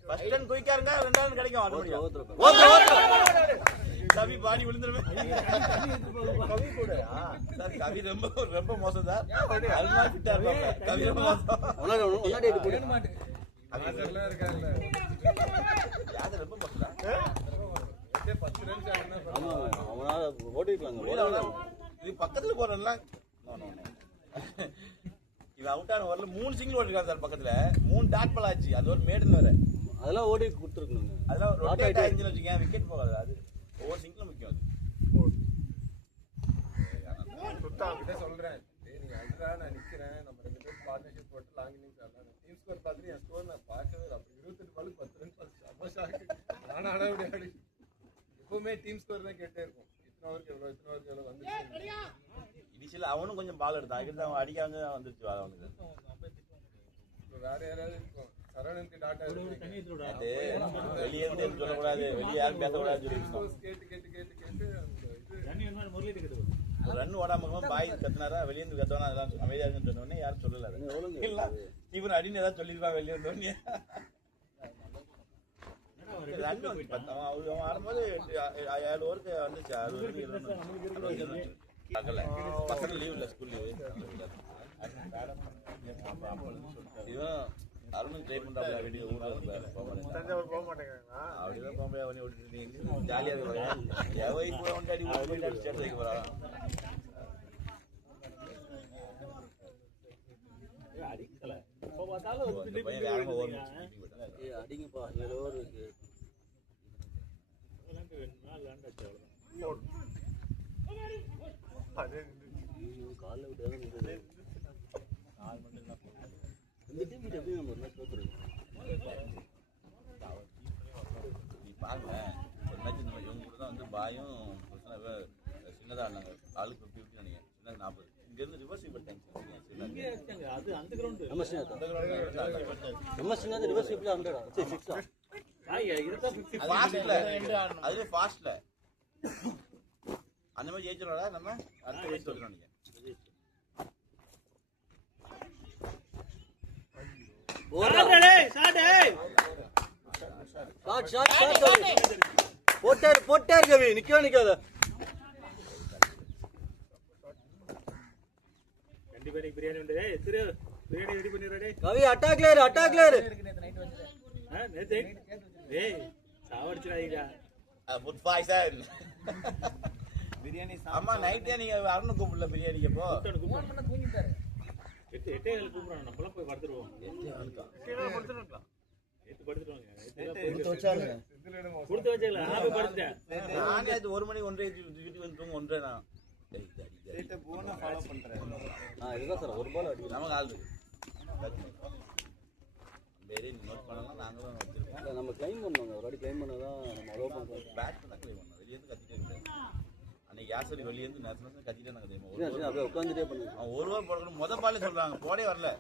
ஃபர்ஸ்ட் குயிக்காருங்க ரெண்டாவது கிடைக்கும் ஆட்டோமேட்டிக்கா கவி பாடி விழுந்துருமே கவி கூட சார் கவி ரொம்ப ரொம்ப மோசம் சார் அல்மா ஃபிட்டா இருப்பாங்க கவி ரொம்ப மோசம் முன்னாடி போட அதெல்லாம் இருக்காங்கல யாரு ரொம்ப மோசம் இதே 10 ரன்ஸ் ஆடுனா ஆமா அவனால ஓடிக்கலாங்க இது பக்கத்துல போறல இது அவுட் ஆன வரல 3 சிங்கிள் ஓடிருக்காரு சார் பக்கத்துல 3 டாட் பால் ஆச்சு அது ஒரு மேடன் வேற அதெல்லாம் ஓடி கொடுத்துருக்கணுங்க அதெல்லாம் ரொட்டேட் ஆயிடுச்சுன்னு வச்சுக்கேன் விக்கெட் போகாது அது ஒவ்வொரு சிங்கிளும் முக்கியம் அது சுத்தா கிட்ட சொல்றேன் டேய் நீ அல்றா நான் நிக்கிறேன் நம்ம ரெண்டு பேரும் பார்ட்னர்ஷிப் போட்டு லாங் இன்னிங்ஸ் ஆடலாம் டீம் ஸ்கோர் பார்த்துட்டு என் ஸ்கோர் நான் பார்க்கவே இல்லை அப்படி 28 பாலுக்கு 10 ரன் பார்த்து செம்ம ஷாக்கு நானும் ஆட முடியாது எப்பவுமே டீம் ஸ்கோர் தான் கேட்டே இருக்கும் இத்தனை ஓவருக்கு எவ்வளோ வந்துச்சு இனிஷியல் அவனும் கொஞ்சம் பால் எடுத்தான் அதுக்கு அவன் அடிக்காம வந்துருச்சு அவனுக்கு இப்போ வேற யாராவது இருக்கும் சரவணனுக்கு டாட்டா அது வெளியே இருந்து எதுவும் சொல்லக்கூடாது வெளியே யாரும் பேசக்கூடாதுன்னு சொல்லியிருக்கோம் கேட்டு ஒரு ரன் ஓடாம பாய் கத்துனாரா வெளியே இருந்து கத்துவானா அதெல்லாம் அமைதியா இருக்குன்னு சொன்ன உடனே யாரும் சொல்லல இல்ல இவன் அடின்னு ஏதாவது சொல்லிருப்பான் வெளியே இருந்தோடனே ரன் அவன் ஆடும்போது 7 ஓவருக்கு வந்துச்சு 60 பசங்க லீவ் இல்ல ஸ்கூல் லீவ் இவன் அருணும் ட்ரை பண்றாப்ல வெளியே ஊர்ல தஞ்சாவூர் போக மாட்டேங்கிறாங்களா அப்படிதான் போக முடியாது அவனே ஓடிட்டு ஜாலியா இருக்கு என் ஒய்ஃப் கூட வந்து அடி போயிட்டு அடி ஸ்டேட் வைக்க போறான் அடிக்கல இப்போ பார்த்தாலும் பையன் வேகமா ஓடி அடிங்கப்பா 7 ஓவர் இருக்கு அதே காலைல விட்டு இந்த டீம் எப்படி நம்ம மேட்ச் தோத்துறோம் நீ பாருங்க ஒரு மேட்ச் இவங்க கூட தான் வந்து பாயும் சின்னதா ஆடினாங்க ஆளுக்கு 50 நினைக்கிறேன் சின்னது 40 இங்க இருந்து ரிவர்ஸ் பண்ணிட்டாங்க அது அந்த கிரவுண்ட் நம்ம சின்னது ரிவர்ஸ் எப்படி 100 சரி 6 ஃபாஸ்ட்ல அதுவே ஃபாஸ்ட்ல அந்த மாதிரி ஜெயிச்சோம்டா நம்ம அடுத்த வயசு தோத்துறோம் நீங்க ஷாட் போட்டே கவி நிக்காத கண்டிப்பா நீ பிரியாணி உண்டு ஏய் திரு பிரியாணி ரெடி பண்ணிடுறடே கவி அட்டாக்ல இரு நேத்து ஏய் சாவடிச்சிராதீங்க புட் பாய்சன் பிரியாணி அம்மா நைட்டே நீங்க வரணும் கூப்பிடல பிரியாணிக்கு போ தூங்கிட்டாரு. 8 கூப்பிடுறாங்க நம்மளாம் போய் படுத்துருவோம் நேத்து படுத்துருவாங்க கொடுத்து வச்சல நான் போய் படுத்துட்டேன் நானே அது 1 மணி 1:30 வீட்டுக்கு வந்து தூங்க 1:30 நான் டேட்டா போனா ஃபாலோ பண்றேன் இதுதான் சார் ஒரு பால் அடிக்கலாம் நமக்கு ஆள் இருக்கு வேற நோட் பண்ணலாம் நாங்களும் வச்சிருக்கோம் நம்ம கிளைம் பண்ணுவாங்க ஒரு வாட்டி கிளைம் பண்ணாதான் நம்ம அலோவ் பண்ணுறோம் பேட் பண்ண கிளைம் பண்ணோம் வெளியே இருந்து கத்திட்டே இருக்கேன் அன்னைக்கு யாசரி வெளியே இருந்து நேஷனல் கத்திட்டே நாங்க தெரியுமா அப்படியே உட்காந்துட்டே பண்ணுவோம் அவன் ஒரு வாரம் போடணும் முத பாலே சொல்றாங்க போடே வரல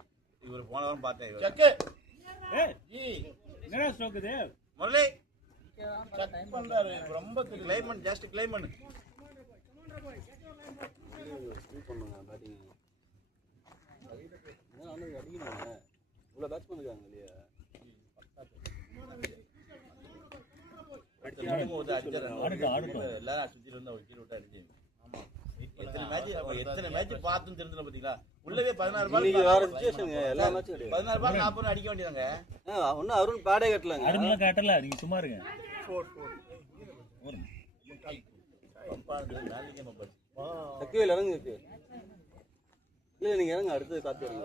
இவர் போன வாரம் பார்த்தேன் ஏய் என்னடா ஸ்ட்ரோக் இது முரளி செக் பண்றாரு ரொம்ப கிளைமன் ஜஸ்ட் கிளைமன் பண்ணுங்க பேட்டிங் அடிக்கணும் இவ்வளோ பேட்ச் பண்ணுறாங்க இல்லையா எல்லாரும் சுத்திட்டு வந்து அவர் கீழே விட்டு அடிச்சு எத்தனை மேட்ச் பார்த்தும் தெரிஞ்சல பாத்தீங்களா உள்ளவே 16 பால் வேற சிச்சுவேஷனுங்க எல்லா மேட்சும் 16 பால் 40 அடிக்க வேண்டியதாங்க ஒன்னும் அருண் பேடே கட்டலங்க அருண் காட்டல நீங்க சும்மா இருங்க சக்திவேல் இறங்கு இருக்கு இல்லை நீங்க இறங்க அடுத்து காத்து இறங்க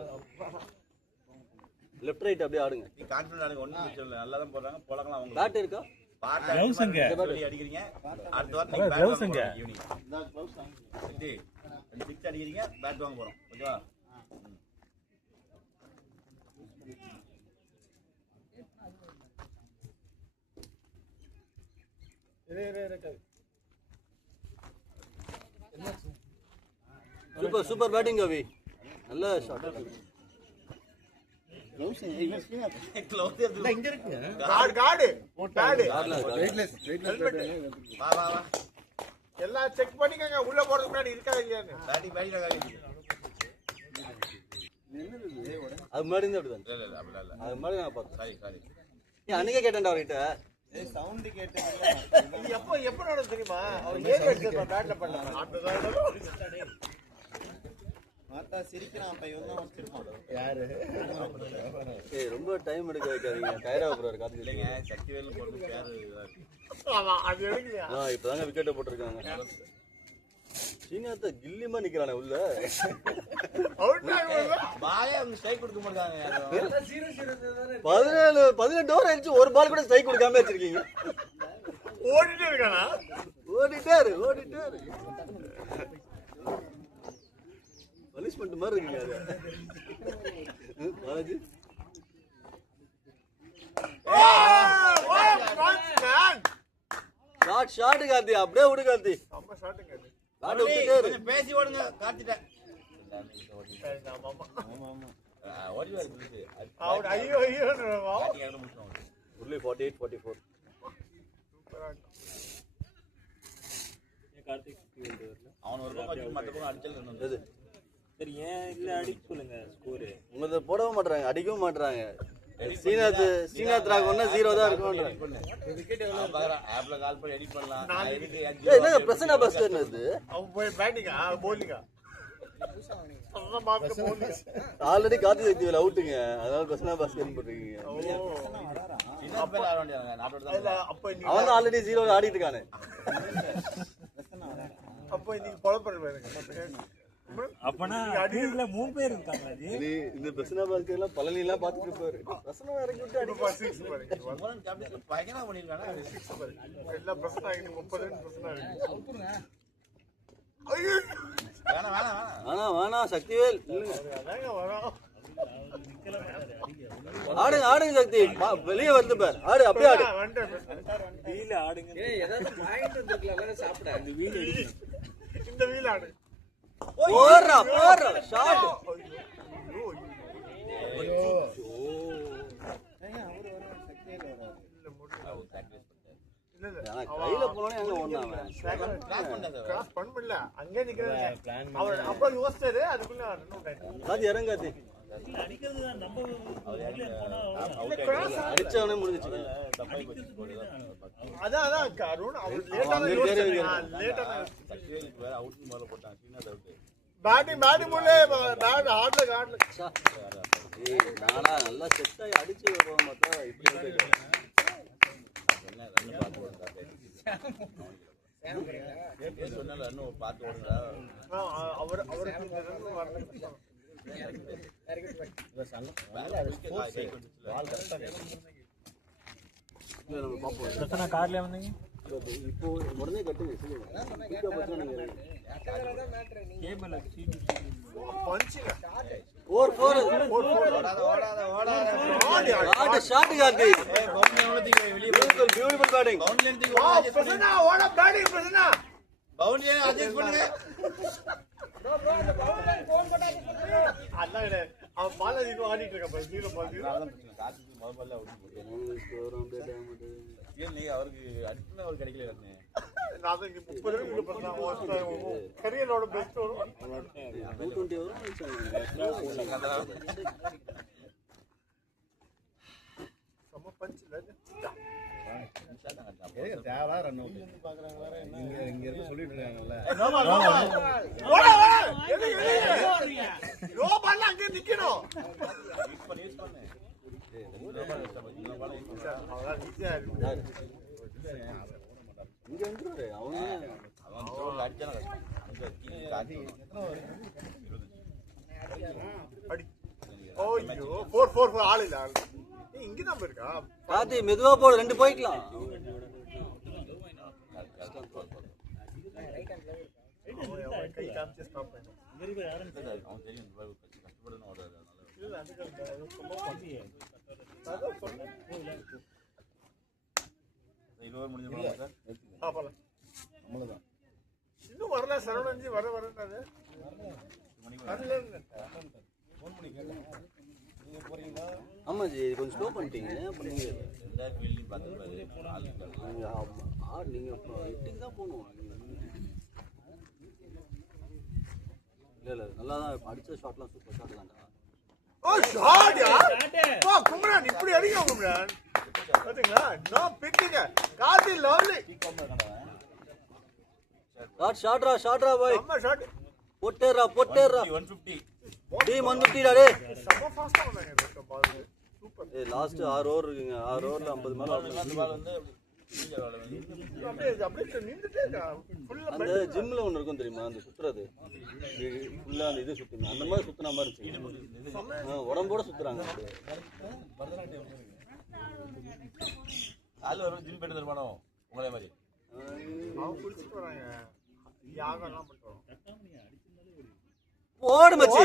லெஃப்ட் ரைட் அப்படியே ஆடுங்க நீ கான்ஃபிடன்ட் ஆடுங்க ஒண்ணும் பிரச்சனை இல்லை நல்லா தான் போடுறாங்க போலக்கலாம் அவங்க பேட் இருக்கா பாட்டு அடிக்கிறீங்க அடுத்த வாரம் நீங்க பேட் வாங்க ஈவினிங் இது 6 அடிக்கிறீங்க பேட் வாங்க போறோம் ஓகேவா சூப்பர் பேட்டிங் கவி நல்ல ஷாட் எல்லாம் செக் பண்ணிக்கங்க உள்ள போறதுக்கு முன்னாடி இருக்கா இல்லையான்னு அது முன்னாடி இருந்து அப்படிதான் அது முன்னாடி நான் பார்த்தேன் அன்னைக்கே கேட்டேன்டா அவர்கிட்ட சவுண்ட் கேட்டு எப்போ எப்போ நடக்கும் தெரியுமா அவன் ஏறி அடிச்சிருப்பான் பேட்ல பண்ண மாத்தா சிரிக்கிறான் அப்ப இவன் தான் வச்சிருப்பான் யாரு ரொம்ப டைம் எடுக்க வைக்காதீங்க டயர்டா போறாரு காத்து இல்லைங்க சக்திவேல் போறது பேரு ஆமா அது எடுக்கலையா இப்பதாங்க விக்கெட்டை போட்டிருக்காங்க சீனியாத்த கில்லிமா நிக்கிறானே உள்ள பாலே அவங்க ஸ்ட்ரைக் கொடுக்க மாட்டாங்க 18 ஓவர் ஆயிடுச்சு ஒரு பால் கூட ஸ்ட்ரைக் கொடுக்காம வச்சிருக்கீங்க ஓடிட்டே இருக்கானா ஓடிட்டாரு பனிஷ்மெண்ட் மாதிரி இருக்குங்க அது பாலாஜி ஷாட் கார்த்தி அப்படியே விடு கார்த்தி அம்மா ஷாட்டுங்க கொஞ்சம் பேசி ஓடுங்க காத்திட்டேன் ஓடி வருது ஐயோ only 48-44 அவன் ஒரு பக்கம் வச்சு மற்ற பக்கம் அடிச்சல் சரி ஏன் இல்ல அடிக்க சொல்லுங்க ஸ்கோர் உங்க போடவும் மாட்டாங்க அடிக்கவும் மாட்டாங்க சீனாத் ராக் ஒண்ணா 0 தான் இருக்கும் ஆப்ல கால் பண்ணி எடிட் பண்ணலாம் என்ன பிரசன்னா பஸ் என்னது அவன் போய் பேட்டிங்கா போலிங்கா ஆல்ரெடி கார்த்தி சக்திவேல் அவுட்டுங்க அதனால பிரசன்னா பஸ் போட்டுருக்கீங்க அவன் தான் ஆல்ரெடி 0 ஆடிட்டு இருக்கானே அப்போ இன்னைக்கு குழப்பம் அப்பனா டீம்ல 3 பேர் இருக்காங்க இந்த பிரசன்னா பஸ் எல்லாம் பழனி எல்லாம் பாத்துட்டு இருப்பாரு பிரசன்னா இறங்கி விட்டு அடிக்க பயங்கரமா பண்ணிருக்காங்க எல்லா பிரச்சனை 30 வேணாம் சக்திவேல் ஆடுங்க சக்தி வெளியே வந்து பாரு ஆடு அப்படியே ஆடு வீல் ஆடுங்க ஏதாவது பாயிண்ட் வந்திருக்கல சாப்பிட இந்த வீல் இந்த வீல் ஆடு போடுறா ஷாட் கையில போனே அங்க ஒண்ணாம கிராஸ் பண்ணல அங்கே நிக்கிறாங்க அவர் அப்ப யோசிச்சாரு அதுக்குள்ள காதி இறங்காதி அடிக்கிறது நம்ம அடிச்சவனே முடிஞ்சிச்சு தப்பாகி போச்சு அதான் அருண் அவர் லேட்டான சக்திவேலுக்கு வேற அவுட் முதல்ல போட்டான் ஸ்ரீநாத் அவுட் பேட்டிங் முள்ளே ஆடல நானா நல்லா செட் ஆகி அடிச்சு போக மாட்டா இப்படி என்ன ரன் பார்த்து ஓடுறாங்க சொன்னால ரன் பார்த்து ஓடுறா அவருக்கு நம்ம பார்ப்போம். பிரச்சனை கார்ல வந்தீங்க இப்போ உடனே கட்டுங்க கேபிள் பஞ்சுங்க 4-4 shot Karthi beautiful batting Prasanna ஓட பேட்டிங் பிரசன்னா பவுண்டரி அட்ஜஸ்ட் பண்ணுங்க அதான் கிடையாது அவன் பாலாஜி ஆடிட்டு இருக்கான் 0 அவருக்கு அடிச்சுனா அவர் கிடைக்கல ரன்னு நான் இங்க 30 கரியரோட பெஸ்ட் வரும் 220 வரும் சம பஞ்ச் இல்ல தேவலா ரன் அவுட் பாக்குறாங்க இங்க இருந்து சொல்லிட்டு இருக்காங்கல்ல யோ பால் அங்க நிக்கணும் யூஸ் பண்ணு இங்க வந்துரு அவனே அவன் அடிச்சான அடி ஓய்யோ 4 ஆள் இல்ல இங்க தான் இருக்கா கார்த்தி மெதுவா போடு 2 போய்க்கலாம் கை காமிச்சு ஸ்டாப் பண்ணு அவன் தெரியும் கஷ்டப்படணும் ஓடுறது இல்ல அதுக்கு ரொம்ப பண்ணி அதான் சொன்னேன் 20 முடிஞ்சு சார் பாப்பலாம் அவ்வளவுதான் இன்னும் வரல சரவணன்ஜி வரன்றது வரல ஆமா ஜி கொஞ்சம் ஸ்லோ பண்ணிட்டீங்க பண்ணீங்க எல்லா ஃபீல்டிங் பார்த்துப்பாரு நீங்க ஹிட்டிங் தான் போகணும் இல்ல நல்லா தான் அடிச்ச ஷாட்லாம் சூப்பர் ஷாட் தான்டா ஓ ஷாட்யா வா கும்ரான் இப்படி அடிங்க கும்ரான் பாத்தீங்களா நோ பிக்கிங்க காதி லவ்லி ஷாட்ரா பாய் அம்மா ஷாட் பொட்டேரா 150 டீம் 150 டா டேய் சம ஃபாஸ்டா வந்தாங்க இந்த பால் சூப்பர் ஏய் லாஸ்ட் 6 ஓவர் இருக்குங்க 6 ஓவர்ல 50 மேல அந்த பால் வந்து அப்படியே நின்னுட்டே இருக்கா ஃபுல்லா அந்த ஜிம்ல ஒன்னு இருக்கும் தெரியுமா அந்த சுத்துறது ஃபுல்லா அந்த இது சுத்துங்க அந்த மாதிரி சுத்துன மாதிரி இருந்துச்சு உடம்போட சுத்துறாங்க காலைல ஒரு ஜிம் போயிட்டு தருமானோ உங்களே மாதிரி அவங்க குளிச்சிட்டு வராங்க யாகம் எல்லாம் பண்றோம் போடு மச்சி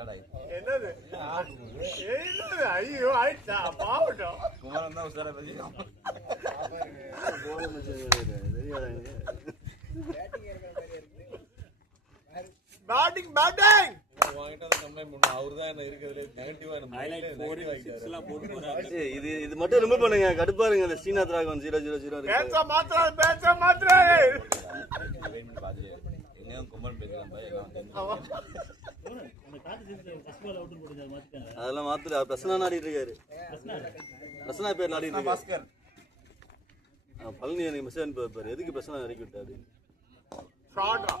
அதான் என்னது ஐயோ ஆயிடுச்சா பாவட்டும் குமாரன் தான் உசாரா பேசிக்கலாம் போடு மச்சி தெரியாதாங்க பேட்டிங் வாங்கிட்டு அதை கம்ப்ளைண்ட் பண்ணுவோம் அவர் தான் என்ன இருக்கிறதுல நெகட்டிவா இது மட்டும் ரிமூவ் பண்ணுங்க கடுப்பா இருங்க அந்த ஸ்ரீநாத் ராகவன் 0-0-0 பேச்ச மாத்திர என்னையும் குமாரன் பேசுறான் அதெல்லாம் மாத்துற பிரசன்னா ஆடிட்டு இருக்காரு பிரசன்னா பேர் ஆடிட்டு இருக்காரு பாஸ்கர் பழனி எனக்கு மெசேஜ் அனுப்பிப்பாரு எதுக்கு பிரசன்னா இறக்கி விட்டாரு ஷாட்ரா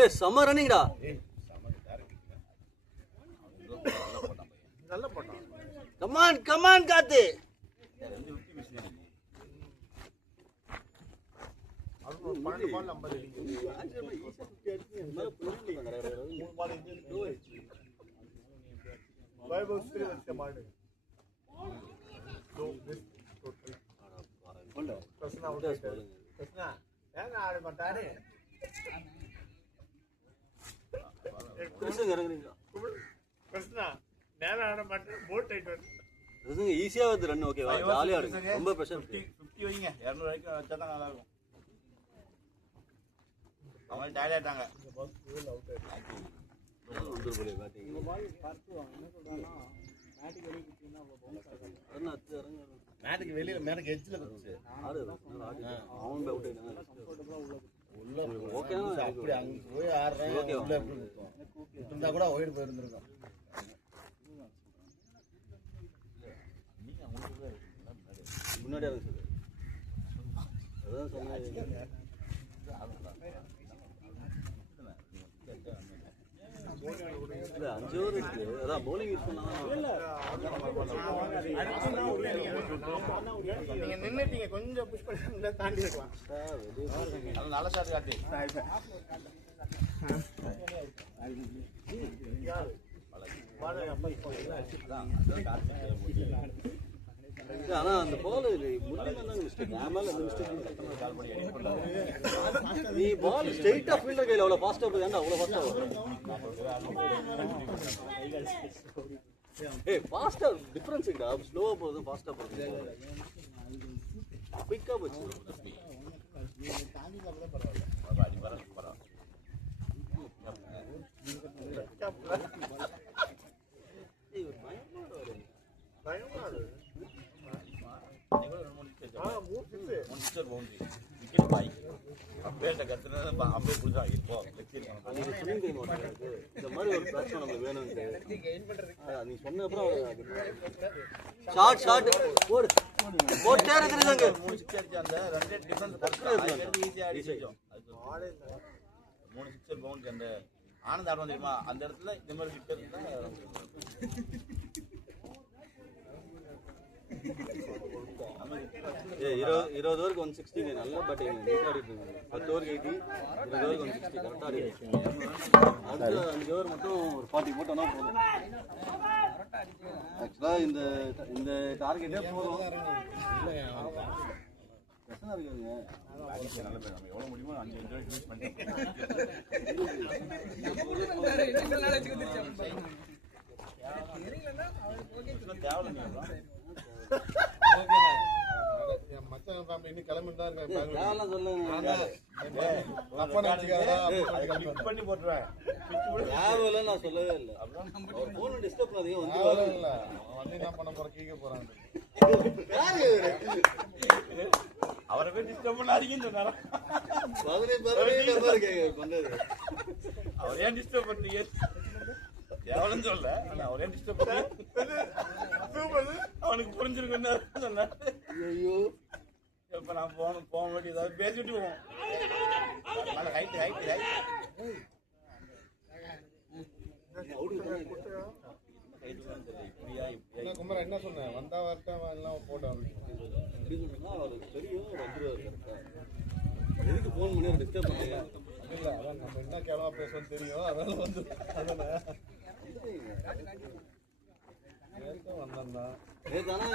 ஏய் சம்ம ரன்னிங்டா நல்ல போட்டான் கமான் காத்து அது 12 பால் 50 அடிக்கு 3 பால் இது வைபவ் ஸ்ரீ வச்ச மாடு பிரசன்னா பிரசன்னா ஏங்க ஆட மாட்டாரு பிரசன்னா நேரம் ஆட மாட்டேன் போட் ஆயிட்டு ஈஸியா வருது ரன் ஓகேவா ஜாலியா இருக்கு ரொம்ப பிரஷர் 50 வைங்க 200 வரைக்கும் வச்சா தான் நல்லா இருக்கும் அவங்க டயர்ட் ஆயிட்டாங்க வந்துரு போல பேட்டிங் மேடைக்கு வெளியில மேடைக்கு எட்ஜில் இருந்துச்சு அவன் அவுட் ஆயிட்டான் உள்ள அப்படி அங்கே போய் ஆடுறாங்க உள்ள எப்படி இருக்கும் இருந்தா கூட ஒயிட் போயிருந்துருக்கோம் முன்னாடியே இருந்துச்சு அதான் சொன்னேன் இல்ல 5 ஓவர் இருக்கு அதான் பவுலிங் யூஸ் நீங்க நின்னுட்டீங்க கொஞ்சம் புஷ் பண்ணி தாண்டி இருக்கலாம் நல்ல ஷாட் காட்டி ஆனா அந்த பால் மிஸ்டேக் மேல அந்த மிஸ்டேக் நீ பால் ஸ்ட்ரைட்டா ஃபீல்டர் கையில அவ்வளவு ஃபாஸ்டா போய் அவ்வளவு ஃபாஸ்டா வரும் ஏய் ஃபாஸ்டா டிஃபரன்ஸ் இருக்குடா ஸ்லோவா போகுது ஃபாஸ்டா போகுது குயிக்கா போச்சு இந்த மாதிரி ஒரு பேட்ஸ்மேன் நமக்கு வேணும்னு நீ சொன்ன அப்புறம் ஷார்ட் ஷார்ட் போடு போட்டே இருக்குதுங்க 3 சிக்ஸ் அடிச்சு அந்த ரன் ரேட் டிஃபரன்ஸ் ஈஸியா அடிச்சோம் 3 சிக்ஸர் பவுண்டரி அந்த ஆனந்த் ஆடுவான் தெரியுமா அந்த இடத்துல இந்த மாதிரி சிக்ஸர் இருந்தா 20 ஓவருக்கு 160 நல்ல பேட்டிங் நீட் ஆடிட்டு இருக்காங்க 10 ஓவருக்கு 80 20 ஓவருக்கு 160 கரெக்டா ஆடிட்டு அடுத்த 5 ஓவர் மட்டும் ஒரு 40 போட்டோம்னா போதும் ஆக்சுவலா இந்த டார்கெட்டே போதும் பிரச்சனை இருக்காங்க நல்ல பேர் நம்ம எவ்வளவு முடியுமோ 5 ஃபினிஷ் பண்ணிட்டோம் தேவல நீங்க மச்சான் ஃபேமிலி இன்னும் கிளம்பிட்டு தான் இருக்காங்க தேவலாம் சொல்லுங்க பண்ணி போட்டுருவேன் தேவையில்ல நான் சொல்லவே இல்லை அவர் போன் டிஸ்டர்ப் பண்ணாதீங்க வந்து இல்ல வந்து என்ன பண்ண போற கீழ போறாங்க அவரை போய் டிஸ்டர்ப் பண்ணாதீங்கன்னு சொன்னாரா அவர் ஏன் டிஸ்டர்ப் பண்றீங்க தேவலன்னு சொல்ல அவர் ஏன் டிஸ்டர்ப் பண்ணீங்க அவனுக்கு புரிஞ்சிருக்குன்னு சொன்னாரு ஐயோ இப்ப நான் போக வேண்டிய ஏதாவது பேசிட்டு போவோம் ஹைட் குமரா என்ன சொன்னேன் வந்தா வரட்டா எல்லாம் போட்டோம் அவருக்கு தெரியும் வந்துருவாரு கரெக்டா எதுக்கு போன் பண்ணி ஒரு டிஸ்டர்ப் பண்ணல இல்ல அதான் நம்ம என்ன கேவலமா பேசணும்னு தெரியும் அதனால வந்து அதானே வந்தா நேத்தானா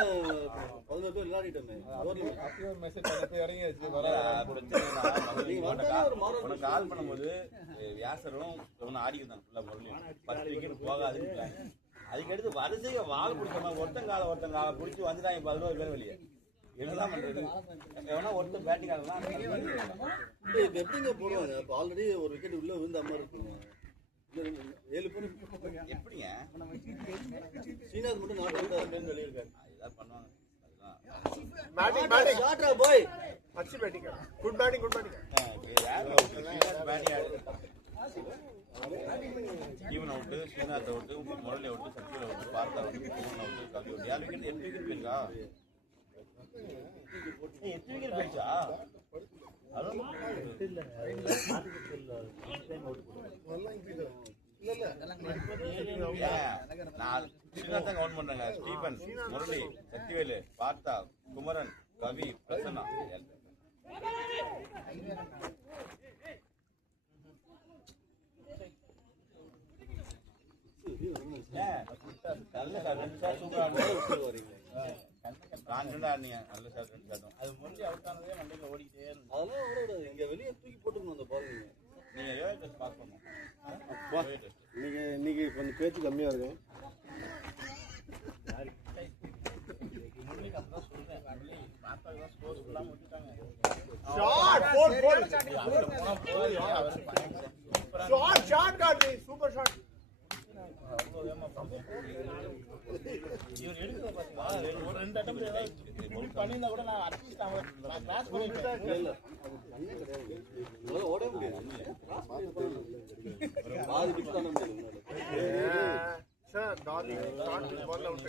11 பேர் விளையாடிட்டோமே அப்படியே மெசேஜ் பண்ண போய் இறங்கியாச்சு வர உனக்கு கால் பண்ணும்போது வியாசரும் ஆடிக்கிறான் ஃபுல்லா முரளியும் 10 விக்கெட் போகாதுன்னு அதுக்கடுத்து வரிசையை வால் பிடிச்சோமா ஒருத்தன் காலை பிடிச்சி வந்துட்டாங்க 11 பேர் வெளியே என்னதான் பண்றது எவனா ஒருத்தர் பேட்டிங் ஆடலாம் எப்படிங்க போடுவாங்க இப்போ ஆல்ரெடி ஒரு விக்கெட் உள்ள விழுந்த மாதிரி இருக்குங்க 7 பேர் எப்படிங்க சீனாஸ் மட்டும் நாட்டு சொல்லியிருக்காரு இதான் பண்ணுவாங்க பேட்டிங் ஷாட்ரா பாய் अच्छी बैटिंग है गुड बैटिंग जीवन अवट श्रीनाथ अवट मुरली अवट सचिव अवट पार्थ अवट पवन अवट कवि अवट यार विकेट 8 विकेट போயிருக்கா 8 विकेट போயிருச்சா நான் ஸ்ரீநாத் தான் கவுண்ட் பண்றாங்க ஸ்டீபன் முரளி சத்திவேலு பார்த்தா குமரன் கவி பிரசன்னா நல்ல சார் 2 ஷாட் சூப்பரா நல்ல ஷாட் 2 ஷாட் அது முடிஞ்சு அவுட் ஆனதே மண்டையில ஓடிட்டே இருக்கு அதெல்லாம் ஓடாது இங்க வெளிய தூக்கி போட்டுறணும் அந்த பால் நீங்க யோகா டெஸ்ட் பாஸ் பண்ணணும் இன்னைக்கு கொஞ்சம் பேச்சு கம்மியா இருக்கும் ஷாட் காட் சூப்பர் ஷாட் இவர் எடுக்கிறத பாத்தீங்களா ஒரு 2 அட்டெம்ப்ட் ஏதாவது இப்படி பண்ணியிருந்தா கூட நான் அட்லீஸ்ட் நான் கிளாஸ் பண்ணிட்டேன். இல்ல கண்ணே கிடையாது. உங்களால ஓட முடியாது. பாதி பிச்சு தானே முடியாது. சார் டாலி start ball out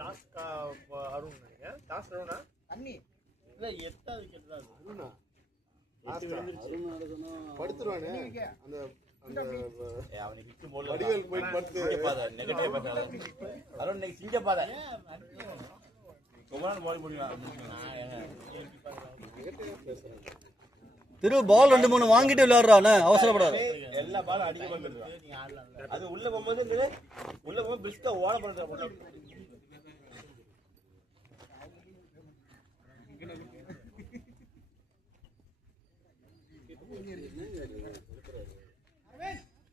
last Arun நினைக்கிறேன். லாஸ்ட் அருணா தண்ணி இல்ல 8வது விக்கெட் தான் அது. அருணா அருண் சொன்னா படுத்துருவானே அந்த அந்த அவனுக்கு ஹிட் போல வடிவேல் போய் படுத்து நெகட்டிவ் பண்ணாத. அருண் இன்னைக்கு சிங்க பாத. ரொம்ப பால் போடுவான். திரு பால் 2-3 வாங்கிட்டு விளையாடுறானே, அவசரப்படாத. எல்லா பாலும் அடிக்க பண்ணிடுவான். அது உள்ள போகும்போது உள்ள போகும்போது பிரிஸ்கா ஓட பண்ற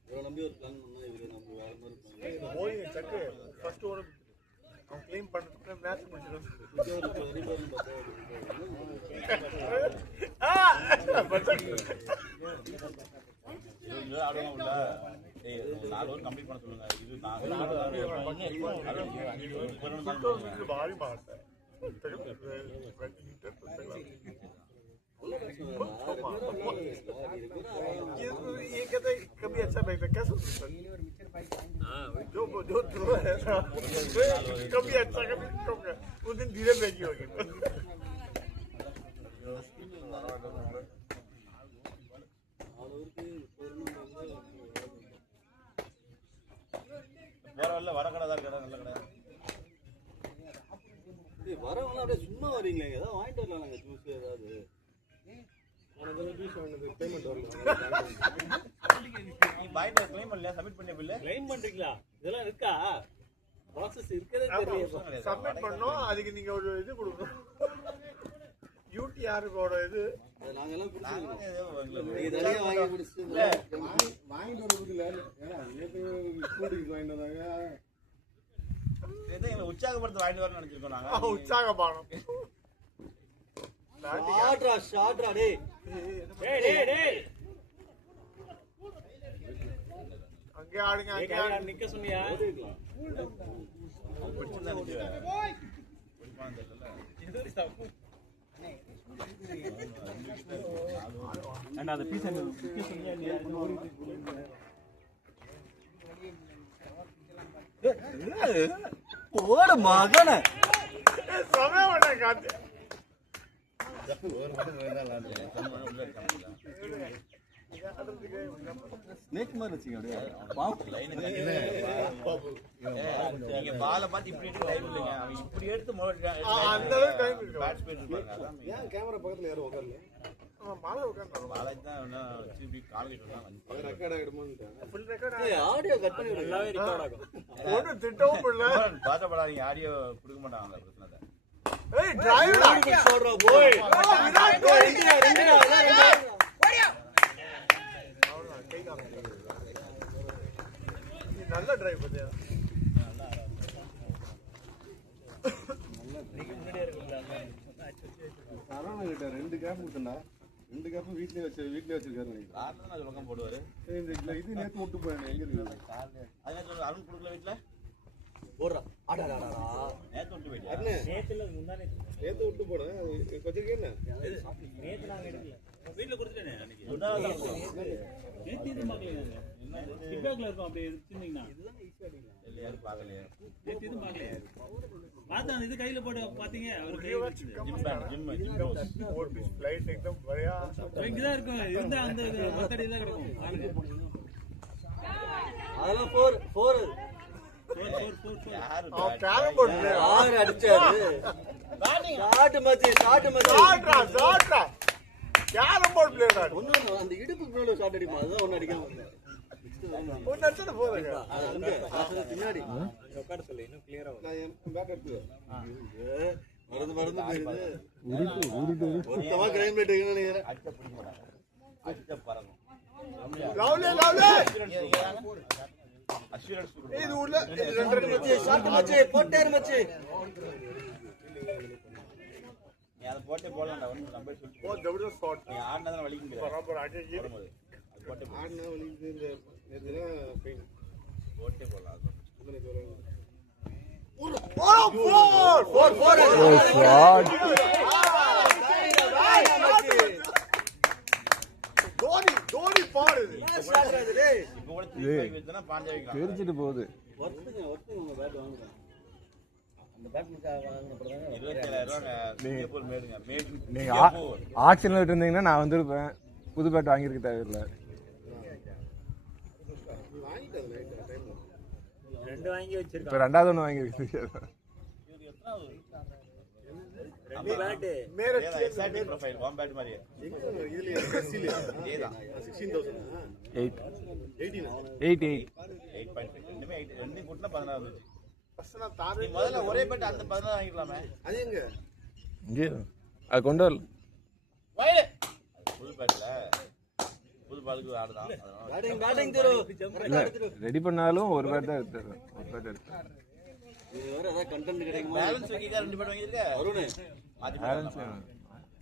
இவரை நம்பி ஒரு பிளான் பண்ணா இவரை நம்ம வேற மாதிரி போய் சக்கு ஃபர்ஸ்ட் ஓவர் அவன் க்ளைம் பண்ணிட்டு மேட்ச் முடிச்சிடும். ஆடுவாங்க. 4 ஓவர் கம்ப்ளீட் பண்ண சொல்லுங்க. இது भारी बात है. ये कहते कभी अच्छा लगता है कैसे जो थ्रो है कभी अच्छा कभी कम उस दिन धीरे भेजी होगी. வர கடை தான் கடை நல்ல கடை. வரவங்க அப்படியே சும்மா வரீங்களே, ஏதாவது வாங்கிட்டு வரலாம். நாங்கள் ஜூஸ் ஏதாவது பேமெண்ட் வரல. நீ பாய்ட்ட க்ளைம் பண்ணலையா? சப்மிட் பண்ண பில்ல கிளைம் பண்றீங்களா? இதெல்லாம் இருக்கா? ப்ராசஸ் இருக்கதே தெரியல. சப்மிட் பண்ணோம். அதுக்கு நீங்க ஒரு இது கொடுக்கணும். யூடிஆரோட இது நாங்கள் எல்லாம் வாங்கிட்டு வாங்கி குடிச்சிட்டு வாங்கிட்டு வரதுக்கு இல்லை. ஏன்னா நேற்று ஸ்கூலுக்கு வாங்கிட்டு வந்தாங்க. எங்களை உற்சாகப்படுத்த வாங்கிட்டு வரணும்னு நினைச்சிருக்கோம் நாங்க. உற்சாக பானம். ஷாட்ரா டேய் அங்கே ஆடுங்க அங்கே ஆடுங்க. நிக்க சொன்னியா? பிடிச்சிருந்தா பிடிப்பான்னு தெரியல. அண்ட் அந்த பீஸ் நிக்க சொன்னியா இல்லையா? ஓட மகன சமயம் காத்து ஸ்னேக் மாதிரி வச்சுங்க. நீங்க பாலை பார்த்து இப்படி எடுத்து டைம் இல்லைங்க. அவன் இப்படி எடுத்து அந்த அளவுக்கு டைம் இருக்கு. பேட் ஸ்பீட் இருப்பாங்க. ஏன் கேமரா பக்கத்துல யாரும் உட்காரல? மாலை உட்கார்ந்தாங்க. பாலை தான் இப்படி காலேஜ் அது ரெக்கார்ட் ஆகிடுமோன்னு ஃபுல் ரெக்கார்ட் ஆடியோ கட் பண்ணி விடுங்க. நல்லாவே ரெக்கார்ட் ஆகும். ஒண்ணு திட்டவும் இல்ல. பாத்தப்படாதீங்க. ஆடியோ கொடுக்க மாட்டாங்க. பிரச்சனை தான். ஏய் டிரைவர் சொல்றா போய் விராட் கோலி நல்ல டிரைவ் பத்தியா? சரவண கிட்ட 2 கேப் கொடுத்தா 2 கேப்பும் வீட்லயே வச்சிருக்காரு நினைக்கிறேன். காரணம் அது உலகம் போடுவாரு. இந்த இது நேத்து விட்டு போயேன். எங்க இருக்கு அதே சொல்ல அருண் கொடுக்கல வீட்டுல போடுறா. ஆடாடாடா நேத்து விட்டு போயிட்டியா? நேத்துல முந்தானே நேத்து விட்டு போனேன். வச்சிருக்கேன் என்ன நேத்து நாங்க எடுக்கல. வீட்ல கொடுத்துட்டேனே அன்னைக்கு. நேத்து இது மாக்கலையா? ஃபீட்பேக்ல இருக்கும் அப்படியே எடுத்துட்டீங்கன்னா. யாரும் பார்க்கலையா? நேத்து இது மாக்கலையா? பார்த்தா இது கையில போட்டு பாத்தீங்க. அவர் கை ஜிம் और भी फ्लाइट एकदम बढ़िया. இங்க தான் இருக்கும். இருந்தா அந்த மத்தடி தான் கிடக்கும். அதெல்லாம் 4 4 யாரு அவன் கேரம் போர்டு பிளேயர். 6 அடிச்சாரு. ஷாட் மச்சி சாட்ரா கேரம் போர்டு பிளேயர். ஒண்ணு அந்த இடுப்புக்கு மேல ஷாட் அடிமா. அதுதான் ஒண்ணு அடிக்காம ஒன்னு அடிச்சா போதுங்க. அங்க பின்னாடி உட்கார சொல்லு. இன்னும் கிளியரா வரும். நான் என் பேக் எடுத்து மறந்து போயிருது. மொத்தமா கிரைம் ரேட் இருக்குன்னு நினைக்கிறேன். அடிச்ச பிடிக்க மாட்டாங்க. அடிச்ச பறக்கும். லவ்லி அஷ்யூரன்ஸ் இது உள்ள இது 2 மச்சி ஷாட் மச்சி போட்டாரு மச்சி. நீ அதை போட்டே போடலாம்டா. ஒன்று நம்பர் சொல்லிட்டு बहुत जबरदस्त शॉट நீ ஆடினதான் வலிக்கும் बराबर आगे ये போடும்போது அது போட்டே ஆடினா வந்து இந்த நேரத்துல பெயின் ஓட்டே போடலாம் தோனி பாடு இப்போ கூட 3 வைத்தனா பாஞ்சா வைக்கலாம் தெரிஞ்சிட்டு போகுது ஒருத்தங்க உங்க பேட் வாங்குறேன் அந்த பேட் வாங்குன அப்புறம் 27000 ரூபாய் சிங்கப்பூர் மேடுங்க நீங்க ஆக்ஷன்ல இருந்தீங்கன்னா நான் வந்திருப்பேன். புது பேட் வாங்கியிருக்க தேவையில்லை. ரெண்டு வாங்கி வச்சிருக்கேன். இப்போ ரெண்டாவது ஒன்று வாங்கியிருக்கு. நம்ம பேட் மேரே எக்ஸாக்ட் ப்ரொஃபைல் வாம் பேட் மாதிரி இதுல எஸ்சில இதேதான் 16000 8 8.5 இன்னுமே 8 ரெண்டு கூட்டினா 16 வந்துச்சு. ஃபர்ஸ்ட் நான் தாரே முதல்ல ஒரே பேட் அந்த 16 வாங்கிடலாமே. அது எங்க இங்கே அது கொண்டு வரல. வைடு புது பேட்ல புது பாலுக்கு ஆடுதான். பேட்டிங் தரு ரெடி பண்ணாலும் ஒரு பேட் தான் எடுத்தாரு. ஒரு பேட் எடுத்தாரு. இது வேற ஏதாவது கண்டென்ட் கிடைக்குமா? பேலன்ஸ் வைக்க ரெண்டு பேட் வாங்கியிருக்க அருண் மாத்தி பேலன்ஸ்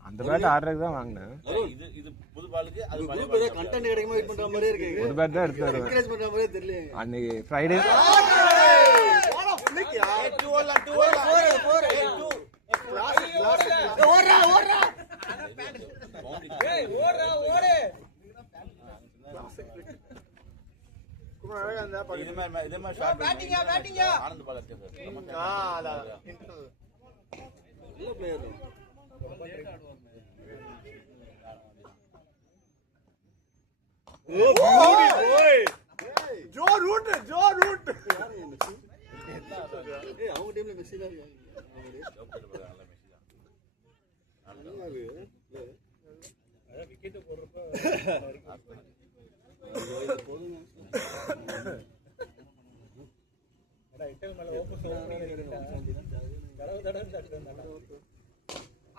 அந்த பேட் ஆடுறதுக்கு தான் வாங்கினேன். இது இது புது பாலுக்கு அது பழைய குரூப் ஏதாவது கண்டென்ட் கிடைக்குமா வெயிட் பண்ற மாதிரியே இருக்கு. ஒரு பேட் தான் எடுத்தாரு. என்கரேஜ் பண்ற மாதிரியே தெரியல. அன்னைக்கு ஃப்ரைடே வாடா ஃபிளிக் யா 2 ஓடலாம் 2 ஓடலாம் 2 ஓடுறா குமார் அழகா இருந்தா பாரு இதே மாதிரி ஷாட் பேட்டிங்க ஆனந்த் பால் எடுத்து அத நல்ல பிளேயர். ஜோ ரூட் ஏய் அவங்க டீம்ல மெஸ்ஸி தான் இருக்காங்க. விக்கெட் போடுறப்ப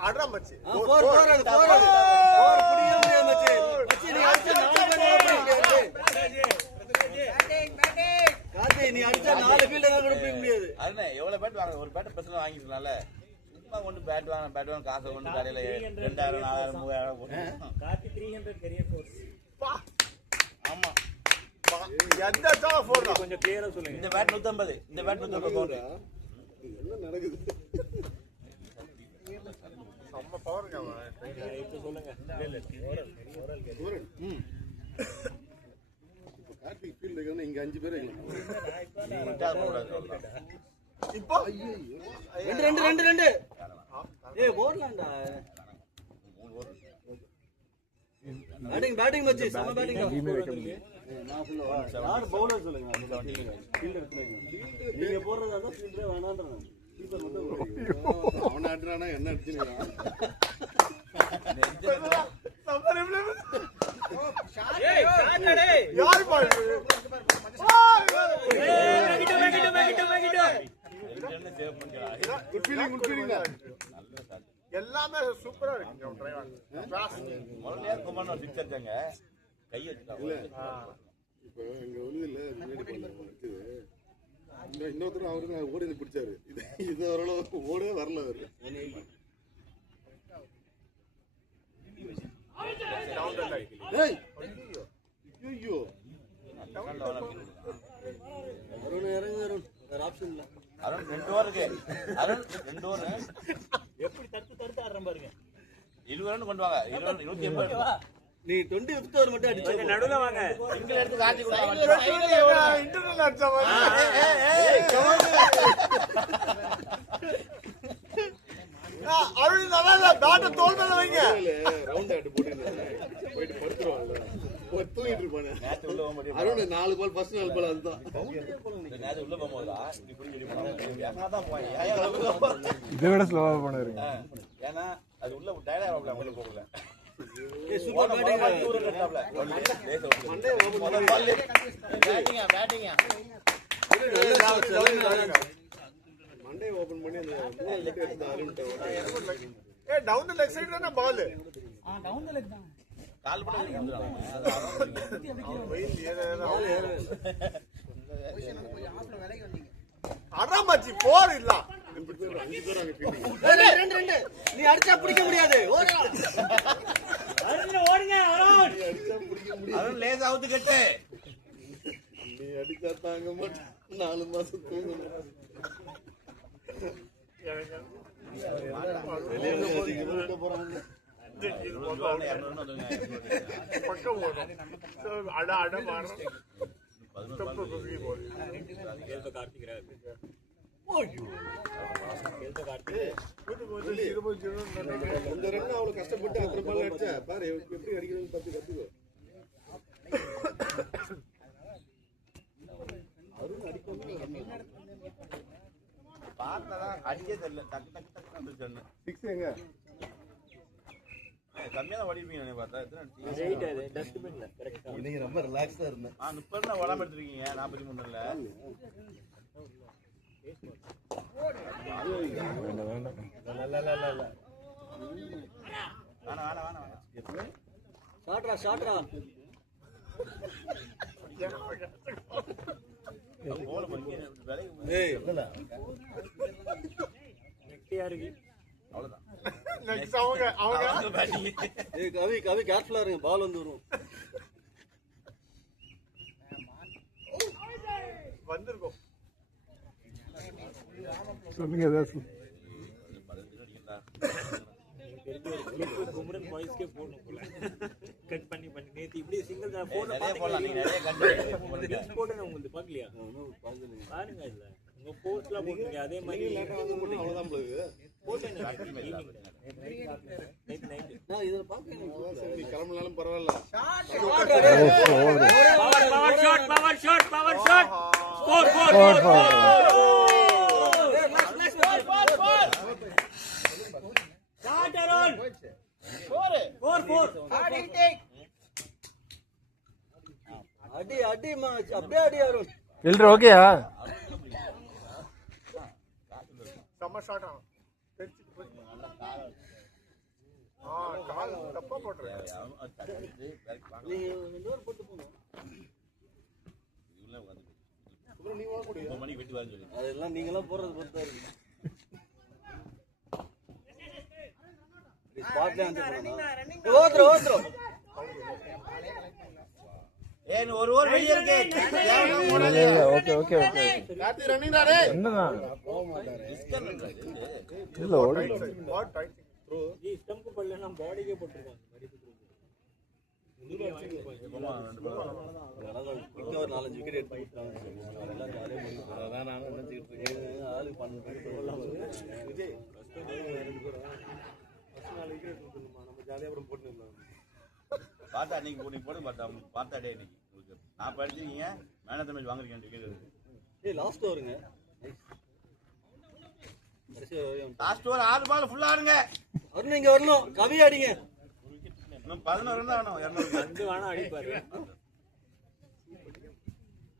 ஆடுறா மச்சி போர் புடியே முடியாது மச்சி. மச்சி நீ அடிச்ச 4 பேட் கார்த்தி நீ அடிச்ச 4 ஃபீல்ட் தான் கூட பிடிக்க முடியாது. அண்ணே எவ்வளவு பேட் வாங்க ஒரு பேட் பிரச்சனை வாங்கிக்கலாம்ல. சும்மா கொண்டு பேட் வாங்க காசை கொண்டு கடையில 2000 4000 3000 போட்டு கார்த்தி 300 கரியர் கோர்ஸ். ஆமா எந்த சால போடுறா கொஞ்சம் கிளியரா சொல்லுங்க. இந்த பேட் 150 இந்த பேட் 150 பவுண்டரி என்ன நடக்குது? செம்ம பவர்ங்க அவன் இப்ப சொல்லுங்க. இப்போ கார்த்திக் ஃபீல்ட் இருக்கணும் இங்க 5 பேர் இருக்கலாம். நீ விட்டா போடாது. இப்போ 2 ஏய் போடலாம்டா. பேட்டிங் மச்சி சம பேட்டிங் நான் சொல்லுவா யார் பவுலர் சொல்லுங்க. ஃபீல்டர் நீங்க போடுறதா தான் ஃபீல்டரே வேணாம்ன்றாங்க. கீப்பர் மட்டும் அவன் ஆடுறானா என்ன அடிச்சிருக்கான். யார் பாரு குட் ஃபீலிங் எல்லாமே சூப்பரா இருக்கு டிரைவர் முதல்ல குமார் ஒரு 6 அடிச்சாங்க கை வச்சுட்டாங்க. இப்போ இங்க ஒண்ணு இல்ல முன்னாடி இருக்குது. இன்னொருத்தர் அவரு ஓடி பிடிச்சாரு. இது ஓரளவு ஓடவே வரல அவரு. ஏய் ஐயோ அருண் இறங்கு அருண். வேற ஆப்ஷன் இல்ல. அருண் 2 ஓவர் இருக்கு. அருண் 2 ஓவர் எப்படி தடுத்து ஆடுறேன் பாருங்க. 20 ரன் கொண்டு வாங்க. 180 நீ 25th ஓவர் மட்டும் அடிச்ச. கொஞ்சம் நடுவுல வாங்க. சிங்கிள் எடுத்து காட்டி கொடுங்க. இன்டர்னல் அடிச்சா மாதிரி அருள் நல்லா இல்ல பேட்ட தோல் மேல வைங்க ரவுண்ட் ஆட் போட்டுறானே. போயிட்டு படுத்துறான்ல. தூங்கிட்டு இருப்பானே. நேத்து உள்ள போக முடியும். அருண் 4 பால் ஃபர்ஸ்ட் 4 பால் அதுதான். நேத்து உள்ள போகும்போதா இப்படி இப்படி போனாங்க. வேகமா தான் போய் இதை விட ஸ்லோவா போனாரு. ஏன்னா அது உள்ள டயர்ட் ஆகல உள்ள போகல. ஏய் சூப்பர் பேட்டிங். மண்டே பேட்டிங்கா மண்டே ஓபன் பண்ணி அந்த 3 விக்கெட் எடுத்த அருண். ஏ டவுன் தி லெக் சைடு தான பால் டவுன் த லெக் தான். கால் பண்ணி வந்துறாங்க. அடா மச்சி போர் இல்ல 5 பேர் அங்க ஃபீல்டிங். 2 நீ அடிச்சா பிடிக்க முடியாது. ஓடுடா. அருண் ஓடுங்க அருண். அடிச்சா பிடிக்க முடியாது. அருண் லேஸ் அவுட் கட்டு. நீ அடிச்சா தாங்க மாட்டேன் 4 மாசம் தூங்கணும் போறாங்க இந்த ரன் அவ்வளவு கஷ்டப்பட்டு அத்தனை பால் அடிச்சா பாரு எப்படி அடிக்கிறதுன்னு பார்த்து கத்துக்கோ பார்த்ததான் அடிக்கே தெரியல டக்கு டக்கு டக்கு வந்துச்சு 6 எங்க கம்மியா தான் ஓடிப்பீங்க பார்த்தா எத்தனை டஸ்ட்பின்ல கரெக்டா இன்னைக்கு ரொம்ப ரிலாக்ஸா இருந்தேன் 30 தான் ஓடாம எடுத்துருக்கீங்க 43 இல்ல வேணாம் ஷாட்ரா போல பண்ணி வேலைக்கு ஏய் இல்ல நெக்டியா இருக்கு அவ்வளவுதான் நெக்ஸ்ட் அவங்க பேட்டிங் ஏய் கவி கேர்ஃபுல்லா இருங்க பால் வந்து வரும் வந்திருக்கோம் சொல்லுங்க ஏதாவது குமரன் வாய்ஸ்க்கே போடணும் போல கட் பண்ணி நேத்து இப்படி சிங்கிள் தான் போன நிறைய போடலாம் நீங்க நிறைய கண்டு போட்டேன் உங்களுக்கு பார்க்கலையா பாருங்க இல்ல உங்க போஸ்ட்ல போட்டீங்க அதே மாதிரி அவ்வளவுதான் உங்களுக்கு போட்டேன் நைட் இத பாக்க கிளம்பனாலும் பரவாயில்ல பவர் ஷாட் ஸ்கோர் அடி அப்படியே அடி வரும் எல்ட்ரு ஓகேயா செம்ம ஷாட் ஆகும் கால் தப்பா போட்டுருக்கேன் நீங்க போட்டு போங்க மணிக்கு வெட்டி வாங்க சொல்லி அதெல்லாம் நீங்களாம் போறது பொறுத்தா இருக்கு ஸ்பாட்ல வந்து ஓத்ரோ ஏன் ஒரு ஓவர் வெளிய இருக்கு okay okay okay Karthi running தானே என்னதான் போக மாட்டாரு இல்ல ஓடி வாட் டைட் ये स्टंप को पड़ले ना बॉडी के போட்டுருக்காங்க ஒரு 4-5 விக்கெட் எடுத்து விட்டாங்க எல்லாம் ஜாலியா பண்ணிட்டு அதான் நான் நினைச்சிட்டு இருக்கேன் ஆளு பண்ணு விஜய் ஃபர்ஸ்ட் 4 விக்கெட் எடுத்துமா நம்ம ஜாலியா அப்புறம் போட்டுறலாம் பார்த்தா அன்னைக்கு நீ போடு பார்த்தா டே இன்னைக்கு உங்களுக்கு நான் படிச்சீங்க மேன் ஆஃப் தி மேட்ச் வாங்குறீங்க விக்கெட் ஏய் லாஸ்ட் ஓவருங்க லாஸ்ட் ஓவர் 6 பால் ஃபுல்லா ஆடுங்க அருண் இங்க வரணும் கவி அடிங்க இன்னும் 11 ரன் ஆகணும் 200 வந்து வேணா அடிப்பாரு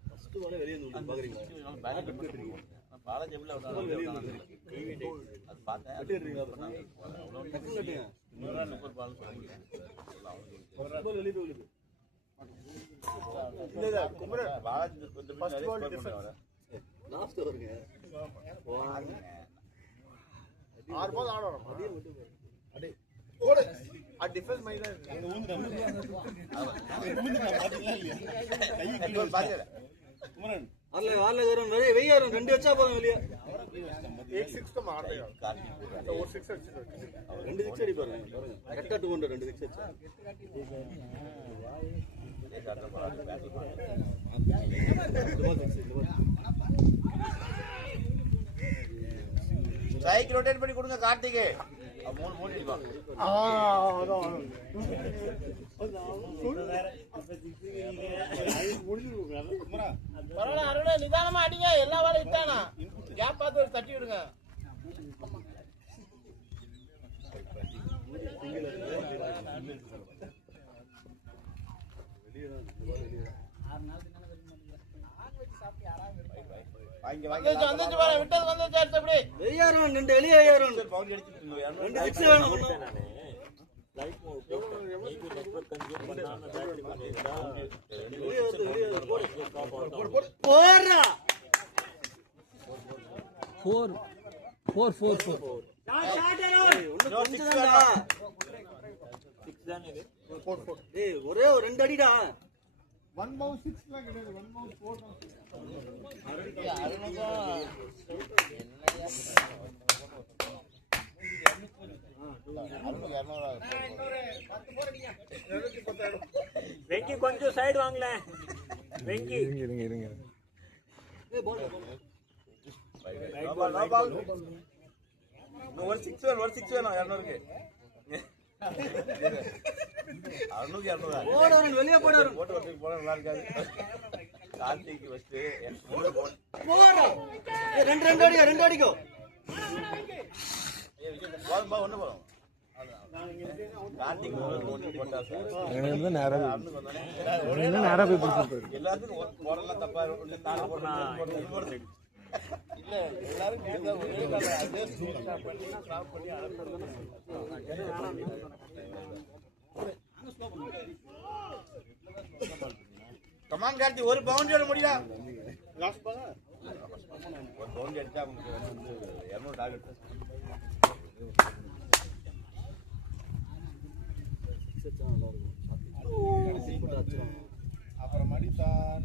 ஃபர்ஸ்ட் பாலே வெளிய வந்து பாக்குறீங்களா பேக் கட் பண்ணிட்டீங்க பாலாஜி எப்படி அது பார்த்தேன் கட்டிடுறீங்களா டக்குனு கட்டுங்க 100 பால் சொல்லுங்க பால் வெளிய போகுது இல்ல குமரன் பாலாஜி கொஞ்சம் First ball ஸ்கோர் difference. பண்ணுவாரு லாஸ்ட் ஓவருங்க 6 பால் ஆடணும் அதே மட்டும் அடே போடு ஆ டிஃபென்ஸ் மைதா பாத்தீங்களா குமரன் ஆர்ல வரும் வெளிய வெய்ய வரும் ரெண்டு வச்சா போதும் வெளிய 8-6 तो मार देगा तो वो 6 अच्छी ரெண்டு சிக்ஸ் அடி பாருங்க கரெக்டா 200 ரெண்டு சிக்ஸ் அடிச்சா சைக்கிள் ரொட்டேட் பண்ணி கொடுங்க கார்த்திகே 3 போட்டிருக்கோம் பரவாயில்ல அருணே நிதானமா அடிங்க எல்லா வேலையும் இட்டானா கேப் பார்த்து ஒரு தட்டி விடுங்க வந்துச்சு பாரு விட்டது வந்துச்சு எப்படி வெய்யாரும் ரெண்டு வெளிய வெய்யாரும் பவுண்டரி அடிச்சிட்டு ரெண்டு சிக்ஸ் வேணும் light mode maybe network consume பண்ணாம பேட்டரி பண்ணிருந்தா போறா 4 6 தான் இது ஏய் ஒரே ஒரு ரெண்டு அடிடா 1 பவுண்ட் 6 கிடையாது 1 பவுண்ட் 4 தான் வெங்கி கொஞ்சம் சைடு வாங்கல வெங்கி இருங்க ஒரு 6 வேணும் 200க்கு 200 வெளியே போடாரு போட்டு வரதுக்கு போனா நல்லா இருக்காது கார்த்திக் ஃபர்ஸ்ட் ரெண்டு அடிக்கும் போதும்பா ஒண்ணு போறோம் கார்த்திக் ஒண்ணு போட்டா சார் நேரா போய் பிடிச்சிட்டு எல்லாத்துக்கும் போடலாம் தப்பா இருக்கும் நாலு போடணும் இல்ல எல்லாரும் ஒரே நாள் அதே பண்ணி ஸ்டாப் பண்ணி கமான் கார்த்தி ஒரு பவுண்டரி முடியா லாஸ்ட் பால் ஒரு பவுண்டரி அடிச்சா உங்களுக்கு வந்து 200 டார்கெட் அப்புறம் மடித்தான்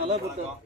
நல்லா போட்டோம்